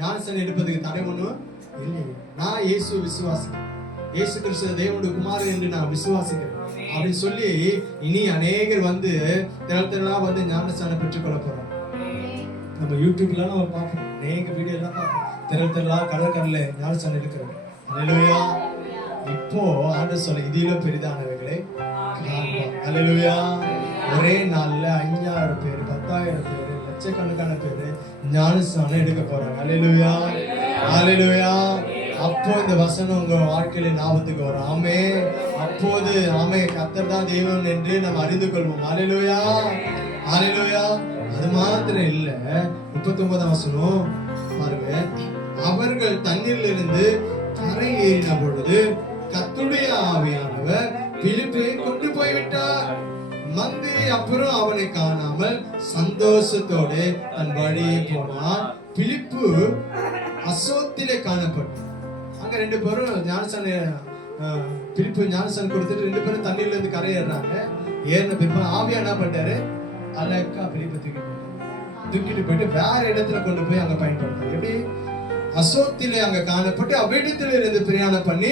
ஞானஸ்தானம் எடுப்பதுக்கு தடை ஒண்ணும் இல்லை, நான் இயேசு விசுவாசிக்கிறேன், இயேசு கிறிஸ்து தேவனுடைய குமாரன் என்று நான் விசுவாசிக்கிறேன் அப்படின்னு சொல்லி இனி அநேகர் வந்து திரளா வந்து ஞானஸ்தானம் பெற்றுக்கொள்ள போறாங்க. நம்ம யூடியூப்ல நம்ம பார்ப்போம், அநேக வீடியோ எல்லாம் பார்ப்போம், திரளா கடற்கரையில ஞானஸ்தானம் எடுக்கிறது. அல்லேலூயா. இப்போ ஆண்டவர் சொல்ல, இதிலும் பெரிதானவைகளை காண்பார். அல்லேலூயா. ஒரே நாள்ல 5000 பேர், 10,000 பேர், லட்சக்கணக்கான பேர் ஞானஸ்தானம் எடுக்க போறாங்க. அல்லேலூயா. அல்லேலூயா. அப்போ இந்த வசனம் உங்க வாழ்க்கையில ஞாபகத்துக்கு வரும். ஆமே. அப்போது ஆமே, கர்த்தர் தான் தேவன் என்று நம்ம அறிந்து கொள்வோம். அல்லேலூயா. அல்லேலூயா. அது மாத்திரம் இல்ல, 39ஆம் வசனம் பாருங்க, அவர்கள் தண்ணீரில் இருந்து கரை ஏறின பொழுது கர்த்தருடைய ஆவியானவர் பிலிப்பை கொண்டு போய்விட்டார். மந்திரி அப்புறம் அவனை காணாமல் சந்தோஷத்தோடு தன் வழியே போனான். பிலிப்பு அசோத்திலே காணப்பட்டான். அங்க 2 பேரும் பிலிப்பு ஞானஸ்நானம் கொடுத்துட்டு 2 பேரும் தண்ணீர்ல இருந்து கரையேறாங்க. ஏறின பிற்பா ஆவியா என்ன பண்ணிட்டாரு? அலக்கா பிலிப்பை தூக்கிட்டு போயிட்டு வேற இடத்துல கொண்டு போய் அங்க பயன்படுத்தாரு. எப்படி? அசோத்திலே அங்க காணப்பட்டு அவ்விடத்தில் இருந்து பிரயாணம் பண்ணி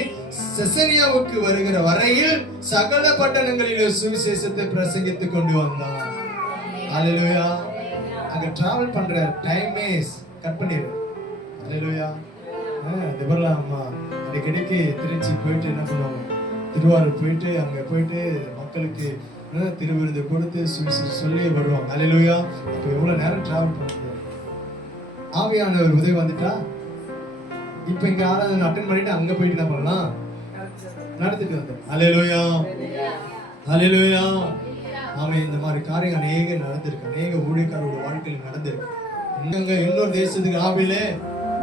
செசரியாவுக்கு வருகிற வரையில் சகல பட்டணங்களிலும் சுவிசேஷத்தை பிரசங்கித்து கொண்டு வந்தான். அல்லேலூயா. அங்க டிராவல் பண்ற டைமே கட் பண்ணிடு. அல்லேலூயா. திபர்லா அம்மா அடிக்கடிக்கு திருச்சி போயிட்டு என்ன பண்ணுவாங்க, திருவாரூர் போயிட்டு அங்க போயிட்டு மக்களுக்கு திருவிருந்து கொடுத்து சுவிசேஷம் சொல்லி வருவாங்க. அல்லேலூயா. இப்போ எவ்வளவு நேரம் டிராவல் பண்ண முடியாது? ஆவியானவர் உதவி வந்துட்டா இப்ப இங்க ஆராதனை அட்டெண்ட் பண்ணிட்டு அங்க போயிட்டு என்ன பண்ணலாம்? நடத்திட்டு வந்தோம். அல்லேலூயா. அல்லேலூயா. ஆமென். இந்த மாதிரி காரியம் அநேக நடந்திருக்கு, அநேக ஊழியக்காரோட வாழ்க்கையில் நடந்திருக்கு. இங்க இன்னொரு தேசத்துக்கு ஆவிலே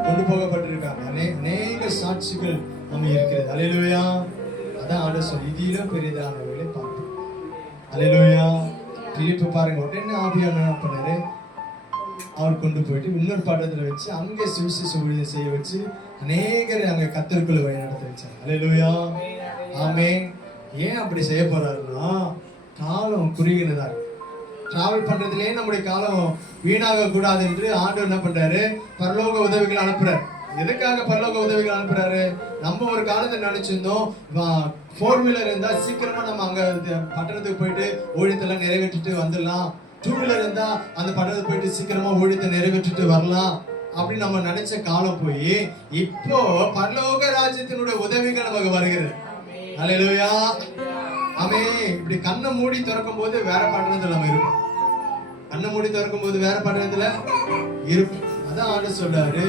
கொண்டு போகப்பட்டிருக்காங்க. அநேக சாட்சிகள் நம்ம இருக்கிறது. அல்லேலூயா. அதான் ஆண்டவர் சொல்லி, இதிலும் பெரிதானவர்களை பார்ப்போம். அல்லேலூயா. பிலிப்பு பாருங்க, உடனே ஆவியானவர் என்ன பண்ணாரு? அவர் கொண்டு போயிட்டு இன்னொரு பாட்டத்துல வச்சு அங்கே சுவிசேஷ ஊழியம் செய்ய வச்சு அநேகரை அங்க கர்த்தருக்குள்ள வழி நடத்த வச்சாங்க. அல்லேலூயா. ஆமென். ஏன் அப்படி செய்ய போறாருன்னா, காலம் குறுகினதா இருக்கு. டிராவல் பண்றதுலயே நம்முடைய காலம் வீணாக கூடாது என்று ஆண்டவர் என்ன பண்றாரு? பரலோக உதவிகள் அனுப்புறாரு. எதுக்காக பரலோக உதவிகள் அனுப்புறாரு? நம்ம ஒரு காலத்தை நினைச்சிருந்தோம், 4 வீலர் இருந்தா சீக்கிரமா நம்ம அங்க பட்டணத்துக்கு போயிட்டு ஊழியத்தெல்லாம் நிறைவேற்றிட்டு வந்துடலாம், 2 வீலர் இருந்தா அந்த பட்டணத்துக்கு போயிட்டு சீக்கிரமா ஊழியத்தை நிறைவேற்றிட்டு வரலாம் அப்படின்னு நம்ம நினைச்ச காலம் போய் இப்போ பரலோக ராஜ்யத்தினுடைய உதவிகள் நமக்கு வருகிறது. அல்லேலூயா. ஆமென். இப்படி கண்ணை மூடி திறக்கும் போது வேற பட்டணத்துல நம்ம இருப்போம். கண்ணை மூடி திறக்கும் போது வேற பட்டணத்துல இருப்போம். அதான் ஆண்டவர் சொல்றாரு,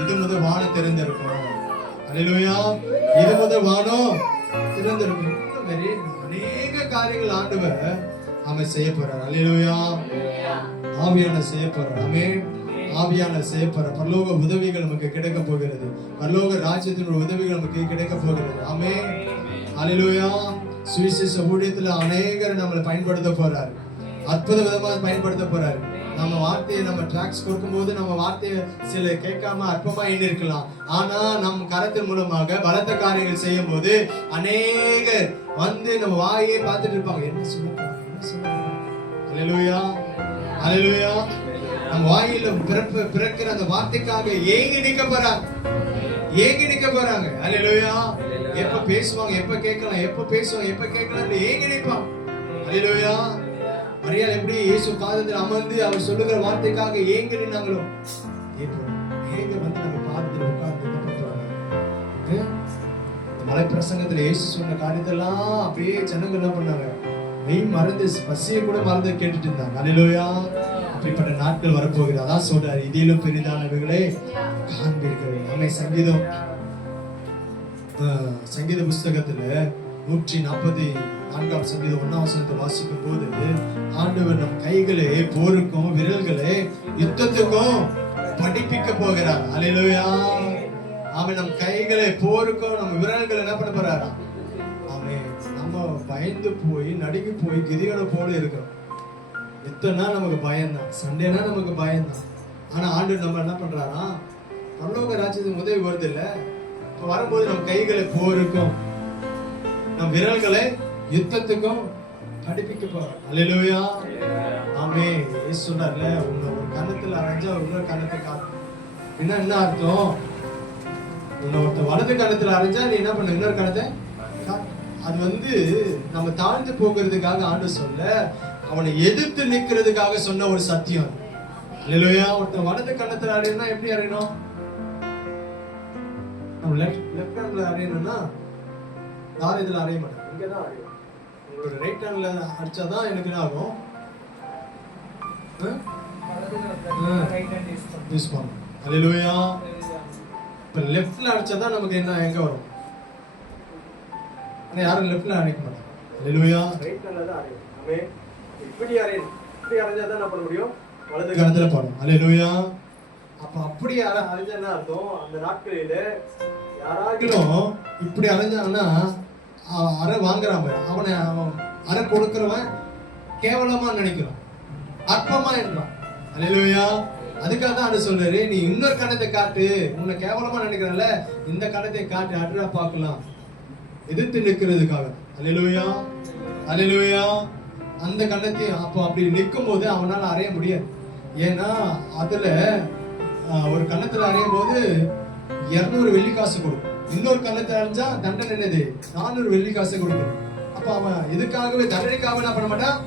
இது முதல் வானம் திறந்திருக்கும். அல்லேலூயா. இது முதல் வானம் திறந்திருக்கும். அநேக காரியங்கள் ஆண்டவர் அவன் செய்ய போறார். அல்லேலூயா. ஆவியான செய்ய போறார். ஆமென். ஆவியான செய்ய போறார். பரலோக உதவிகள் நமக்கு கிடைக்க போகிறது. பரலோக ராஜ்யத்தினுடைய உதவிகள் நமக்கு கிடைக்க போகிறது. ஆமென். அல்லேலூயா. சுவிசேஷ ஊழியத்துல அநேகர் நம்மளை பயன்படுத்த போறார். அற்புத விதமா பயன்படுத்த போறாரு. நம்ம வார்த்தையை நம்ம டிராக்ஸ் கொடுக்கும்போது நம்ம வார்த்தையை சில கேட்காம அற்பமா எண்ணிருக்கலாம். ஆனா நம் கரத்தின் மூலமாக பலத்த காரியங்கள் செய்யும் போது அநேகர் வந்து நம்ம வாயே பார்த்துட்டு இருப்பாங்க. என்ன சொல்லுங்க. அல்லேலூயா. அல்லேலூயா. நம்ம வாயில பிறக்கிற அந்த வார்த்தைக்காக ஏங்கி நிக்க போறாங்க. ஏங்கி நிக்க போறாங்க. அல்லேலூயா. எப்ப பேசுவாங்க, எப்ப கேட்கலாம், எப்ப பேசுவாங்க, எப்ப கேட்கலாம் ஏங்கி நிற்பாங்க. அல்லேலூயா. மரியாள் எப்படி இயேசு பாதத்தில் அமர்ந்து அவர் சொல்லுகிற வார்த்தைக்காக ஏங்கி நின்னாங்களோ, ஏங்க வந்து நம்ம பாதத்தில் உட்கார்ந்து என்ன பண்றாங்க. மலை பிரசங்கத்துல இயேசு சொன்ன காரியத்தெல்லாம் அப்படியே ஜனங்கள் என்ன பண்ணாங்க, மெய் மறந்து பசியை கூட மறந்து கேட்டுட்டு இருந்தாங்க. அல்லேலூயா. அப்படிப்பட்ட நாட்கள் வரப்போகிறது. அதான் சொல்றாரு, இதிலும் பெரிதானவைகளே காண்பீர்கள். நம்ம சங்கீத புஸ்தகத்துல 144 சங்கீதம் 1ஆம் வசனத்தை வாசிக்கும் போது ஆண்டவர் நம் கைகளை போருக்கும் விரல்களை யுத்தத்துக்கும் படிப்பிக்க போகிறார். அல்லேலூயா. ஆமென். நம் கைகளை போருக்கும் நம்ம விரல்களை என்ன பண்ண போறாரா. ஆமென். நம்ம பயந்து போய் நடுங்கி போய் கிதியோனை போல இருக்கிறோம். யுத்தம்னா நமக்கு பயம்தான், சண்டேனா நமக்கு பயம்தான். ஆனா ஆண்டவர் நம்ம என்ன பண்றாரா, பரலோக ராஜ்யத்துக்கு உதவி வருது இல்ல, வரும்போது நம்ம கைகளை போருக்கும் நம் விரல்களை யுத்தத்துக்கும் படிப்பிக்க போறோம். அல்லேலூயா. ஆமென். இயேசு சொன்னார்ல, உன்னை ஒரு கன்னத்துல அரைஞ்சா இன்னொரு கன்னத்தை காட்டு. என்ன அர்த்தம்? உன்னை ஒருத்த வலது கன்னத்துல அரைஞ்சா நீ என்ன பண்ண, இன்னொரு கன்னத்தை காட்டு. அது வந்து நம்ம தாழ்ந்து போகிறதுக்காக ஆண்டு சொல்ல, அவனை எதிர்த்து நிக்கிறதுக்காக சொன்ன ஒரு சத்தியம். அல்லேலூயா. ஒருத்த வலது கன்னத்துல அறையணும்னா எப்படி அறையணும்? நம்ம லெஃப்ட் ஹேண்ட்ல அறையணும்னா யாரும் இதுல அறைய மாட்டாங்க, இங்கதான் அறையும். உங்களோட ரைட் ஹேண்ட்ல அடிச்சாதான் எனக்கு என்ன ஆகும், யூஸ் பண்ணும். அல்லேலூயா. இப்ப லெஃப்ட்ல அடிச்சாதான் நமக்கு என்ன எங்க வரும், ஆனா யாரும் லெஃப்ட்ல அடிக்க மாட்டாங்க. அல்லேலூயா. ரைட் ஹேண்ட்ல தான் அறையும். ஆமென். இப்படி அறையணும். இப்படி அறைஞ்சாதான் என்ன பண்ண முடியும், வலது கரத்துல போடும். அல்லேலூயா. அப்ப அப்படி அரைஞ்சா என்ன அர்த்தம், அந்த நாட்களில யாராகிலும் இப்படி அரைஞ்சாங்கன்னா அரை வாங்குறான், அவனை அவன் அரை கொடுக்கிறவன் கேவலமா நினைக்கிறான், அற்பமா என்றான். அல்லேலூயா. அதுக்காக தான் அது சொல்றாரு, நீ இன்னொரு கணத்தை காட்டு, உன்னை கேவலமா நினைக்கிறல, இந்த கணத்தை காட்டு, அட்ரா பார்க்கலாம், எதிர்த்து நிற்கிறதுக்காக. அல்லேலூயா. அல்லேலூயா. அந்த கணத்தையும் அப்போ அப்படி நிற்கும் போது அவனால அறைய முடியாது. ஏன்னா அதுல ஒரு கன்னத்துல அறையும் போது 200 வெள்ளிக்காசு கொடுக்கும், இன்னொரு கன்னத்துல அரைஞ்சா தண்டனை என்னது, 400 வெள்ளிக்காசு கொடுக்கும். அப்ப அவன் இதுக்காகவே தண்டனைக்காக என்ன பண்ண மாட்டான்,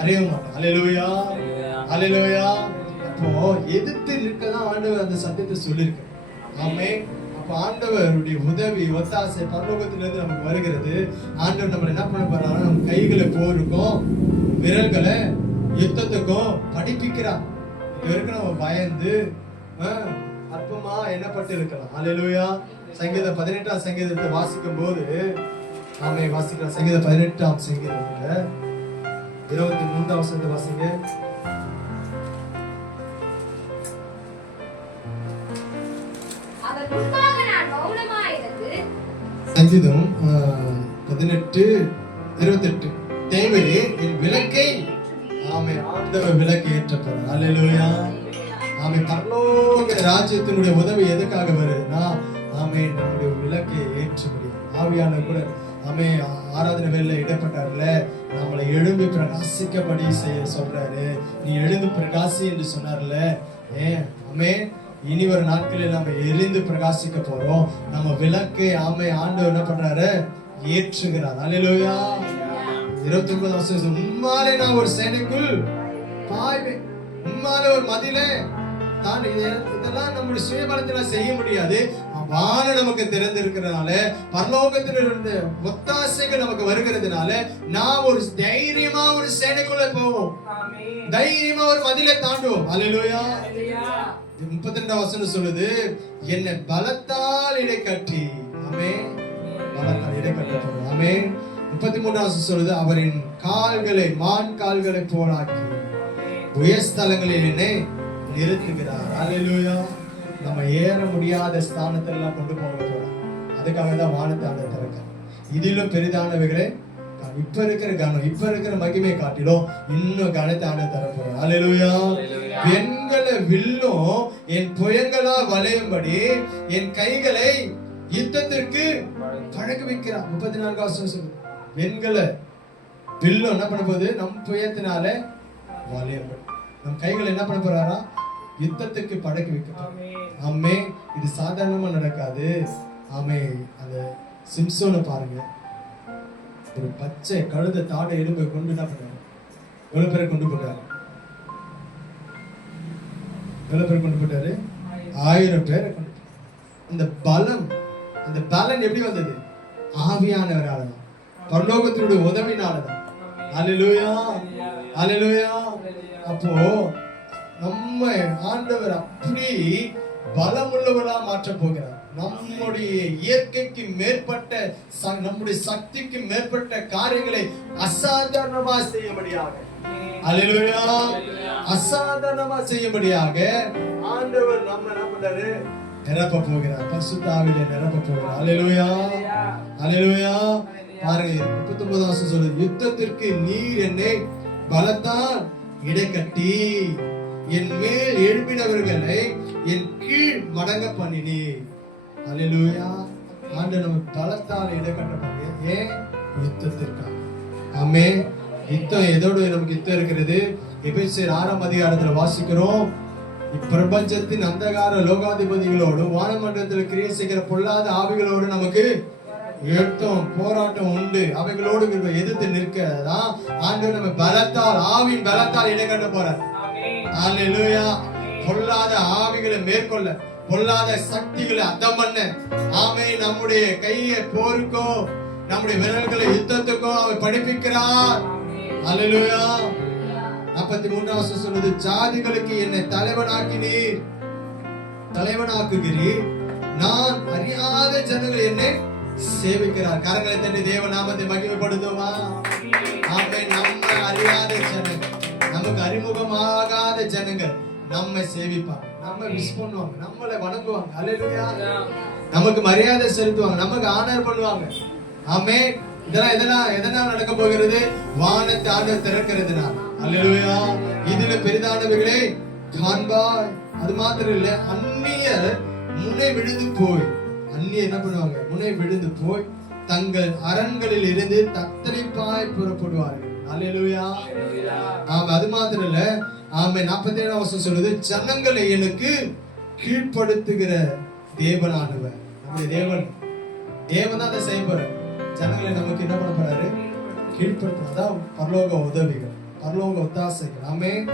அறைய மாட்டான். அல்லேலூயா. அல்லேலூயா. அப்போ எதிர்த்து நிற்கதான் ஆண்டவர் அந்த சத்தியத்தை சொல்லியிருக்கு. ஆமென். அப்ப ஆண்டவருடைய உதவி ஒத்தாசை பரலோகத்திலிருந்து நமக்கு வருகிறது. ஆண்டவர் நம்ம என்ன பண்ண போறாரு, நம்ம கைகளை போருக்கும் விரல்களை யுத்தத்துக்கும் படிப்பிக்கிறார். நம்ம பயந்து அற்பமா எண்ணப்பட்டு இருக்கலாம். அல்லேலூயா. சங்கீதம் 18ஆம் சங்கீதத்தை வாசிக்கும் போது நாமே வாசிக்கலாம். சங்கீதம் 18ஆம் சங்கீதத்துல 23ஆம் வசனத்தை வாசிங்க. சங்கீதம் 18:28 தேவரே என் விளக்கை ஆண்டவர் விளக்கு ஏற்றப்படுறார். அல்லேலூயா. ஆமென். பரலோக ராஜ்யத்தினுடைய உதவி எதுக்காக வருதுன்னா, ஆமென், நம்முடைய விளக்கை ஏற்ற முடியும். ஆவியான கூட ஆமென் ஆராதனை வேளையில இடப்பட்டார்ல, நம்மளை எழும்பி பிரகாசிக்கபடி செய்ய சொல்றாரு. நீ எழுந்து பிரகாசி என்று சொன்னார்ல. ஆமென். இனி ஒரு நாட்களில் நம்ம எழுந்து பிரகாசிக்க போறோம். நம்ம விளக்கை ஆமென் ஆண்டவர் என்ன பண்றாரு, ஏற்றுகிறார். அல்லேலூயா. 29 வருஷம் உம்மாலே நான் ஒரு சேனைக்குள் பாய்வேன், உம்மாலே ஒரு மதிலே தான் இதெல்லாம் நம்முடைய சுயபலத்தில செய்ய முடியாது. வானம் நமக்கு திறந்திருக்கிறதுனால, பரலோகத்தில் இருந்து ஒத்தாசைகள் நமக்கு வருகிறதுனால நாம் ஒரு தைரியமா ஒரு சேனைக்குள்ள போவோம். தைரியமா ஒரு மதிலை தாண்டுவோம். அல்லேலூயா. 32 வசனம் சொல்லுது, என்னை பலத்தால் இடை கட்டி. ஆமென். பலத்தால் இடை கட்டப்படும். ஆமென். 33 வசனம் சொல்லுது, அவரின் கால்களை மான் கால்களை போலாக்கி உயர்ஸ்தலங்களில் என்னை நிறுத்துகிறார். அல்லேலூயா. நம்ம ஏற முடியாத ஸ்தானத்துல எல்லாம் கொண்டு போக போறோம். அதுக்காக தான் வானத்தை ஆண்டவர் திறக்கிறார். இதிலும் பெரிதானவைகளே இப்ப இருக்கிற கனம், இப்ப இருக்கிற மகிமை காட்டிலும் இன்னும் கனத்தை ஆண்டவர் தர போறார். அல்லேலூயா. பெண்களை வில்லும் என் புயங்களா வளையும்படி என் கைகளை யுத்தத்திற்கு பழக வைக்கிறார். 34 வசனம் சொல்லுது, பெண்களை வில்லும் என்ன பண்ண போகுது? நம் புயத்தினால வளையும்படி நம் கைகளை என்ன பண்ண போறாரா? யுத்தத்துக்கு பழகி வைக்க. ஆமே. இது சாதாரணமா நடக்காது. ஆமே. அந்த சிம்சோனை பாருங்க, ஒரு பச்சை கழுத தாடை எலும்பை கொண்டு என்ன பண்ணாரு? எவ்வளவு பேரை கொண்டு போட்டாரு? எவ்வளவு பேர் கொண்டு போட்டாரு? 1000 பேரை கொண்டு. அந்த பலன் எப்படி வந்தது? ஆவியானவரால தான், பரலோகத்தினுடைய உதவினாலதான். அல்லேலூயா. அல்லேலூயா. அப்போ நம்ம ஆண்டவர் அப்படி பலமுள்ளவளா மாற்ற போகிறார். நம்முடைய இயற்கைக்கு மேற்பட்ட, நம்முடைய சக்திக்கு மேற்பட்ட காரியங்களை அசாதாரணமா செய்யும்படியாக, அல்லேலூயா, அசாதாரணமா செய்யும்படியாக ஆண்டவர் நம்ம என்ன பண்றாரு? நிரப்ப போகிறார். பரிசுத்த ஆவியிலே நிரப்ப போகிறார். அல்லேலூயா. அல்லேலூயா. பாருங்க 39 வசனம் சொல்லுது, யுத்தத்திற்கு நீர் என்னை பலத்தால் இடைக்கட்டி என் மேல் எழுப்பினவர்களை என் கீழ் மடங்க பண்ணினே. அல்லேலூயா. ஆண்டவர் நமக்கு பலத்தால் இடைக்கட்ட பண்ணி. ஏன்? யுத்தத்திற்காக. ஆமென். யுத்தம் எதோடு நமக்கு யுத்தம் இருக்கிறது? எபேசியர் 6ஆம் அதிகாரத்துல வாசிக்கிறோம், இப்பிரபஞ்சத்தின் அந்தகார லோகாதிபதிகளோடு வானமண்டலத்தில் கிரியை செய்கிற பொல்லாத ஆவிகளோடு நமக்கு யுத்தம் போராட்டம் உண்டு. அவைகளோடு எதிர்த்து நிற்கிறதான் ஆண்டவர் நம்ம பலத்தால், ஆவியின் பலத்தால் இடைக்கட்ட போறார். அல்லேலூயா. பொல்லாத ஆவிகளை மேற்கொள்ள, பொல்லாத சக்திகளை அதம் பண்ண. ஆமென். நம்முடைய கையை போருக்கோ, நம்முடைய விரல்களை யுத்தத்துக்கோ அவர் படிப்பிக்கிறார். அல்லேலூயா. 43 வசனம் சொல்லுது, ஜாதிகளுக்கு என்னை தலைவனாக்குகிறீர், நான் அறியாத ஜனங்கள் என்னை சேவிக்கிறார். கரங்களை தட்டி தேவ நாமத்தை மகிமைப்படுத்துமா? ஆமென். நம்ம அறியாத ஜனங்கள், நமக்கு அறிமுகமாகாத ஜனங்கள் நம்மை சேவிப்பாங்க, நம்ம மிஸ் பண்ணுவாங்க, நம்மளை வணங்குவாங்க. அல்லேலூயா. நமக்கு மரியாதை செலுத்துவாங்க, நமக்கு ஆனர் பண்ணுவாங்க. ஆமென். இதெல்லாம் எதனால் நடக்க போகிறது? வானத்தை ஆண்டவர் திறக்கிறதுனால. அல்லேலூயா. இதுல பெரிதானவைகளை காண்பாய். அது மாத்திரம் இல்ல, அந்நியர் முனை விழுந்து போய், அந்நியர் என்ன பண்ணுவாங்க? முனை விழுந்து போய் தங்கள் அரண்களில் இருந்து தத்தளிப்பாய் புறப்படுவார்கள். அல்லேலூயா. ஆமா. அது மாத்திரம் இல்ல, ஆமே 47 வசனம் சொல்லுது, ஜனங்களை எனக்கு கீழ்ப்படுத்துகிற தேவனானவர். நம்முடைய தேவன் தான் அதை செய்ய போறார். ஜனங்களை நமக்கு என்ன பண்ண போறாரு? கீழ்ப்படுத்துறதா பரலோக உதவிகள், பரலோக ஒத்தாசைகள். ஆமென்.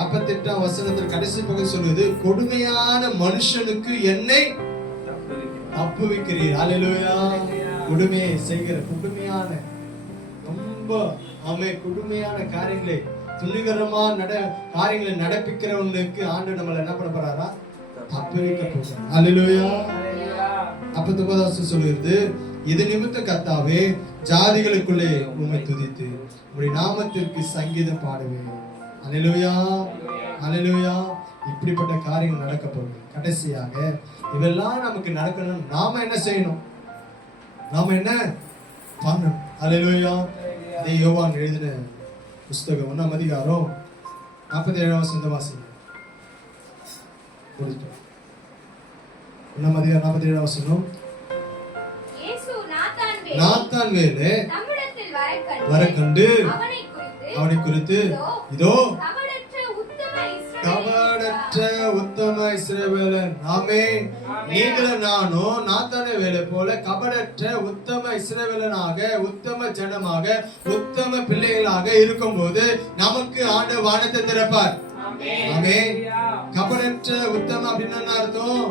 48 வசனத்தில் கடைசி பகுதி சொல்லுது, கொடுமையான மனுஷனுக்கு என்னை தப்புவிக்கிறீர். அல்லேலூயா. கொடுமையை செய்கிற, கொடுமையான, ரொம்ப கொடுமையான காரியங்களை, துணிகரமா காரியங்களை நடப்பிக்கிறவங்களுக்கு ஆண்டவர் நம்மள என்ன பண்ண போறாரா? தப்புவிக்க போறார். அல்லேலூயா. 49 வசனம் சொல்லுது, இது நிமித்த கர்த்தாவே ஜாதிகளுக்குள்ளே உம்மை துதித்து உம்முடைய நாமத்திற்கு சங்கீதம் பாடுவேன். அல்லேலூயா. அல்லேலூயா. இப்படிப்பட்ட காரியங்கள் நடக்க போகுது. கடைசியாக இதெல்லாம் நமக்கு நடக்கணும். நாம என்ன செய்யணும்? நாம என்ன பண்ணணும்? அல்லேலூயா. அதே யோவான் எழுதின புஸ்தகம் 1ஆம் அதிகாரம் 47 வசனம் வாசிங்க. 1ஆம் அதிகாரம் 47 வசனம். நாத்தான் மேலே வர கண்டு அவனை குறித்து, இதோ கபடற்ற உத்தம இஸ்ரவேலன். ஆமென். நீங்களும் நானும் நாத்தானை வேலை போல கபடற்ற உத்தம இஸ்ரவேலனாக, உத்தம ஜனமாக, உத்தம பிள்ளைகளாக இருக்கும்போது நமக்கு ஆண்டவர் வானத்தை திறப்பார். ஆமென். கபடற்ற உத்தம அப்படின்னா என்ன அர்த்தம்?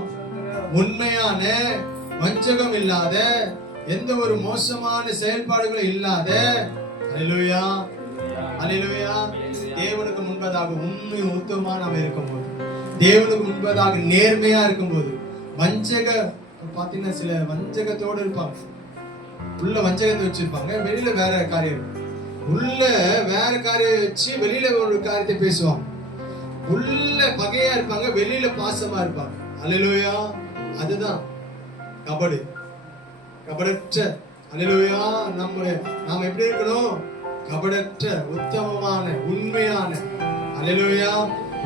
உண்மையான, வஞ்சகம் இல்லாத, எந்த ஒரு மோசமான செயல்பாடுகளும் இல்லாத. அல்லேலூயா, அல்லேலூயா. தேவனுக்கு முன்பதாக உண்மை உத்தமமா நாம இருக்கும்போது, தேவனுக்கு முன்பதாக நேர்மையா இருக்கும்போது, வஞ்சக பாத்தீங்கன்னா சில வஞ்சகத்தோடு இருப்பாங்க. உள்ள வஞ்சகத்தை வச்சிருப்பாங்க, வெளியில வேற காரியம். உள்ள வேற காரியம் வச்சு வெளியில ஒரு காரியத்தை பேசுவாங்க. உள்ள பகையா இருப்பாங்க, வெளியில பாசமா இருப்பாங்க. அல்லேலூயா. அதுதான் கபடு, கபடற்ற. அல்லேலூயா. நாம எப்படி இருக்கணும்? கபடற்ற, உத்தமமான, உண்மையான. அல்லேலூயா.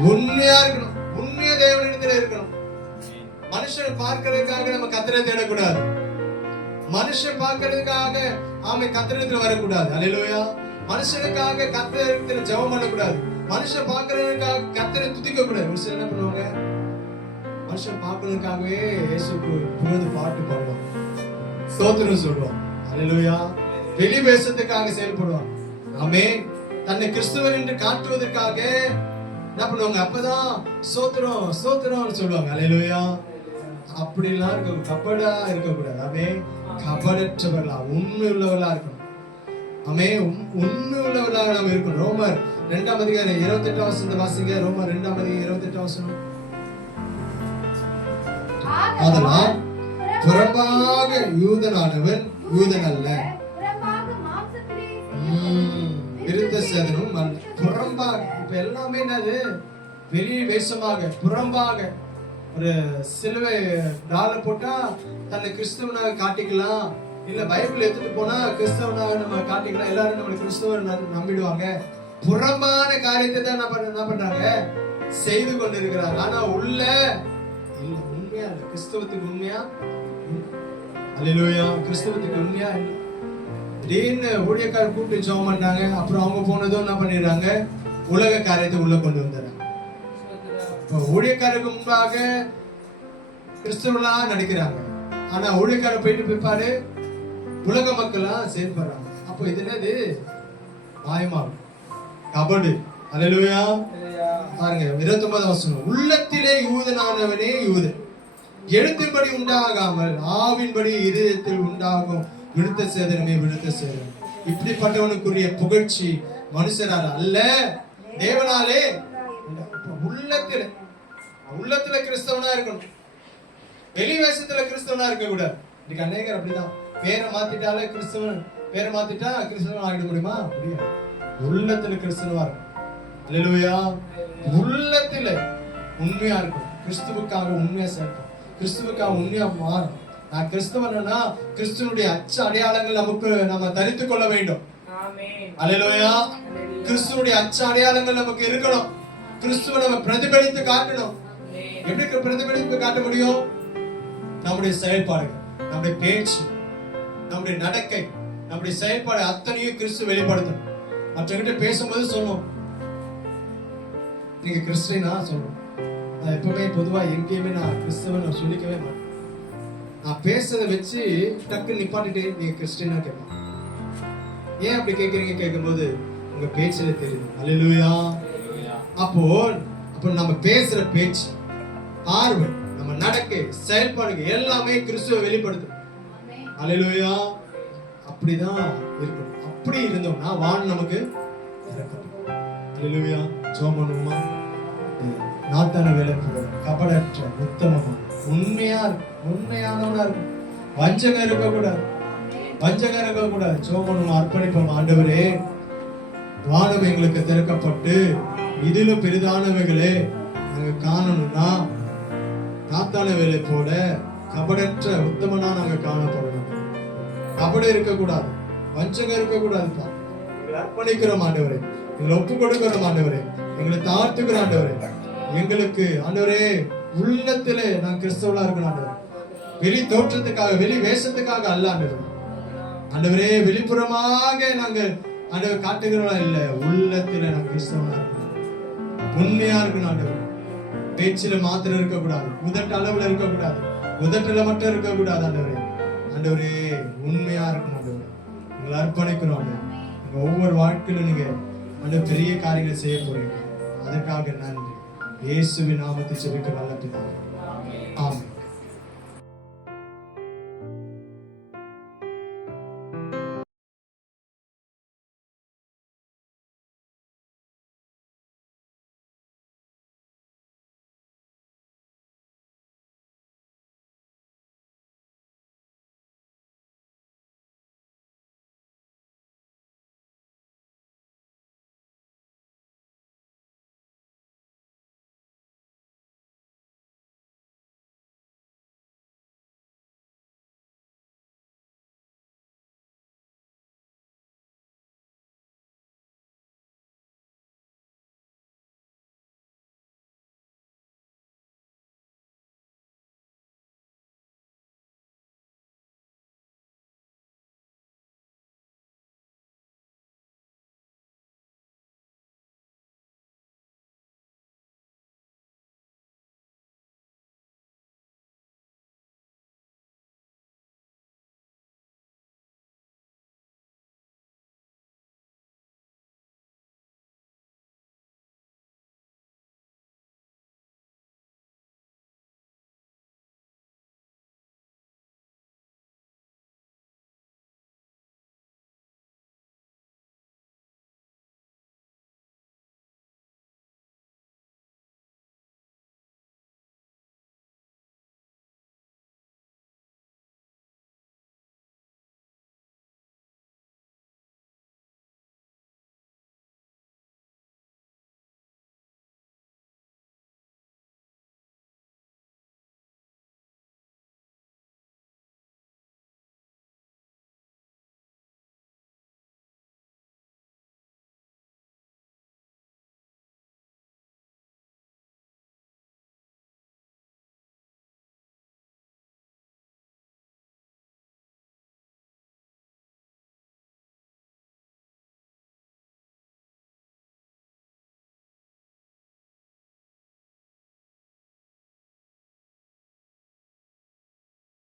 உண்மையா இருக்கணும். உண்மையா தேவனிடத்துல இருக்கணும். மனுஷன் பார்க்கிறதுக்காக நம்ம கர்த்தரை தேடக்கூடாது. மனுஷன் பார்க்கிறதுக்காக ஆமை கர்த்தரிடத்துல வரக்கூடாது. அல்லேலூயா. மனுஷனுக்காக கர்த்தரிடத்துல ஜெபம் பண்ணக்கூடாது. மனுஷன் பார்க்கிறதுக்காக கர்த்தரை துதிக்க கூடாது. ஒரு சிலர் என்ன பண்ணுவாங்க? மனுஷன் பார்க்கிறதுக்காகவே இயேசுக்கு புகழ்ந்து பாட்டு பாடுவாங்க, ஸ்தோத்திரம் சொல்லுவாங்க. அல்லேலூயா. வெளி வேஷத்துக்காக செயல்படுவாங்க. ஆமென். தன்னை கிறிஸ்துவன் என்று காட்டுவதற்காக என்ன பண்ணுவாங்க? அப்பதான் ஸ்தோத்திரம் ஸ்தோத்திரம் சொல்லுவாங்க. அல்லேலூயா. அப்படிலாம் இருக்க, கபடா இருக்கக்கூடாது. ஆமென். கபடற்றவர்களா, உண்மை உள்ளவர்களா இருக்கணும். ஆமென். உண்மை உள்ளவர்களாக நாம் இருக்கணும். ரோமர் 2ஆம் அதிகாரம் 28ஆம் வசனத்தை வாசிங்க. ரோமர் 2ஆம் அதிகாரம் 28ஆம் வசனம். அதனால் புறம்பாக யூதனானவன் யூதன் அல்ல, விருத்த சேதனம் அல்ல. புறம்பாக, இப்ப எல்லாமே என்னது? வெளி வேஷமாக, புறம்பாக. ஒரு சிலுவை டாலர் போட்டா தன்னை கிறிஸ்தவனாக காட்டிக்கலாம், இல்ல பைபிள் எடுத்துட்டு போனா கிறிஸ்தவனாக நம்ம காட்டிக்கலாம், எல்லாரும் நம்ம கிறிஸ்தவர் நம்பிடுவாங்க. புறம்பான காரியத்தை தான் என்ன பண்றாங்க? செய்து கொண்டிருக்கிறாங்க. ஆனா உள்ள இல்ல, உண்மையா இல்ல. கிறிஸ்தவத்துக்கு உண்மையா? அல்லேலூயா. கிறிஸ்தவத்துக்கு உண்மையா இல்ல. திடீர்னு ஊழியக்காரர் கூப்பிட்டு ஜெபம் பண்ணாங்க, அப்புறம் அவங்க போனதும் என்ன பண்ணிடுறாங்க? உலக காரியத்தை உள்ள கொண்டு வந்துடுறாங்க. ஊழியக்காரருக்கு முன்பாக கிறிஸ்தவர்களா நடிக்கிறாங்க, ஆனா ஊழியக்காரர் போயிட்டு பிற்பாடு உலக மக்களா செயல்படுறாங்க. அப்போ இது என்னது? மாயமாகும், கபடு. அல்லேலூயா. பாருங்க 29ஆம் வசனம். உள்ளத்திலே யூதனானவனே யூதன், எழுத்தின்படி உண்டாகாமல் ஆவின்படி இதயத்தில் உண்டாகும் விருத்த சேதனமே விருத்த சேதனம். இப்படிப்பட்டவனுக்குரிய புகழ்ச்சி மனுஷரால் அல்ல, தேவனாலே. உள்ளத்துல, உள்ளத்துல கிறிஸ்தவனா இருக்கணும், வெளி வேஷத்துல கிறிஸ்தவனா இருக்க கூடாது. இன்னைக்கு அநேகர் அப்படிதான். பேரை மாத்திட்டாலே கிறிஸ்தவன், பேரை மாத்திட்டா கிறிஸ்தவன் ஆகிட முடியுமா? முடியாது. உள்ளத்துல கிறிஸ்தவனா இருக்கும். அல்லேலூயா. உள்ளத்துல உண்மையா இருக்கும், கிறிஸ்துவுக்காக உண்மையா சேர்க்கும், கிறிஸ்துவுக்காக உண்மையா மாறும். நான் கிறிஸ்தவனா கிறிஸ்துவனுடைய அச்ச அடையாளங்கள் நமக்கு நம்ம தரித்துக் கொள்ள வேண்டும். அல்லேலூயா. கிறிஸ்துவனுடைய அச்ச அடையாளங்கள் நமக்கு இருக்கணும். கிறிஸ்துவை நம்ம பிரதிபலித்து காட்டணும். எப்படி பிரதிபலித்து காட்ட முடியும்? நம்முடைய செயல்பாடுகள், நம்முடைய பேச்சு, நம்முடைய நடக்கை, நம்முடைய செயல்பாடு அத்தனையும் கிறிஸ்து வெளிப்படுத்தணும். மற்றவங்கிட்ட பேசும்போது சொல்லணும், நீங்க கிறிஸ்டியனா சொல்லணும். நான் எப்பவுமே பொதுவா எங்கேயுமே நான் கிறிஸ்தவன் சொல்லிக்கவே மாட்டேன். நான் பேசுறதை வச்சு டக்கு நிப்பாட்டிட்டு நீங்க கிறிஸ்டியனா கேட்பாங்க. ஏன் அப்படி கேட்கறீங்க? கேட்கும்போது உங்க பேச்சுல தெரியுது. அல்லேலூயா. அப்போ நம்ம பேசுற பேச்சு, பார்வை, நம்ம நடக்கை, செயல்பாடுகள் எல்லாமே கிறிஸ்துவை வெளிப்படுத்தும். அல்லேலூயா. அப்படிதான் இருக்கணும். அப்படி இருந்தோம்னா வான் நமக்கு அல்லேலூயா. ஜெபம் பண்ணுவோமா? நாத்தான வேலை கபடற்ற, உத்தமமா, உண்மையா உண்மையானவனா இருக்கும். வஞ்சகம் இருக்கக்கூடாது, வஞ்சகம் இருக்கக்கூடாது. ஜெபம் பண்ணுவோம், அர்ப்பணிப்போம். ஆண்டவரே, வானம் எங்களுக்கு திறக்கப்பட்டு இதிலும் பெரிதானவைகளே நாங்க காணணும்னா நாத்தான வேலை போல கபடற்ற உத்தமனா நாங்க காணப்படணும். கபடம் இருக்கக்கூடாது, வஞ்சகம் இருக்கக்கூடாதுப்பா. எங்களை அர்ப்பணிக்கிறோம் ஆண்டவரே, எங்களை ஒப்பு கொடுக்கிறோம் ஆண்டவரே, எங்களை தாழ்த்துக்கிறோம் ஆண்டவரே. எங்களுக்கு ஆண்டவரே உள்ளத்திலே நான் கிறிஸ்தவளா இருக்கணும் ஆண்டவரே. வெளி தோற்றத்துக்காக, வெளி வேஷத்துக்காக அல்ல ஆண்டவரே. ஆண்டவரே, வெளிப்புறமாக நாங்கள் ஆண்டவர் காட்டுகிறோம் இல்ல, உள்ளத்துல நான் கிறிஸ்தவனா இருக்கணும், உண்மையா இருக்கணும் ஆண்டவரே. பேச்சில மாத்திரம் இருக்கக்கூடாது, உதட்டு அளவுல இருக்கக்கூடாது, உதட்டுல மட்டும் இருக்கக்கூடாது ஆண்டவரே. ஆண்டவரே, உண்மையா இருக்கணும் ஆண்டவரே. உங்களை அர்ப்பணிக்கிறோம் ஆண்டவரே. ஒவ்வொரு வாழ்க்கையிலும் நீங்க ஆண்டவர் பெரிய காரியங்களை செய்ய போறீங்க. அதற்காக நன்றி. இயேசுவின் நாமத்தில் ஜெபிக்க நல்ல பிதாவே. ஆமென்.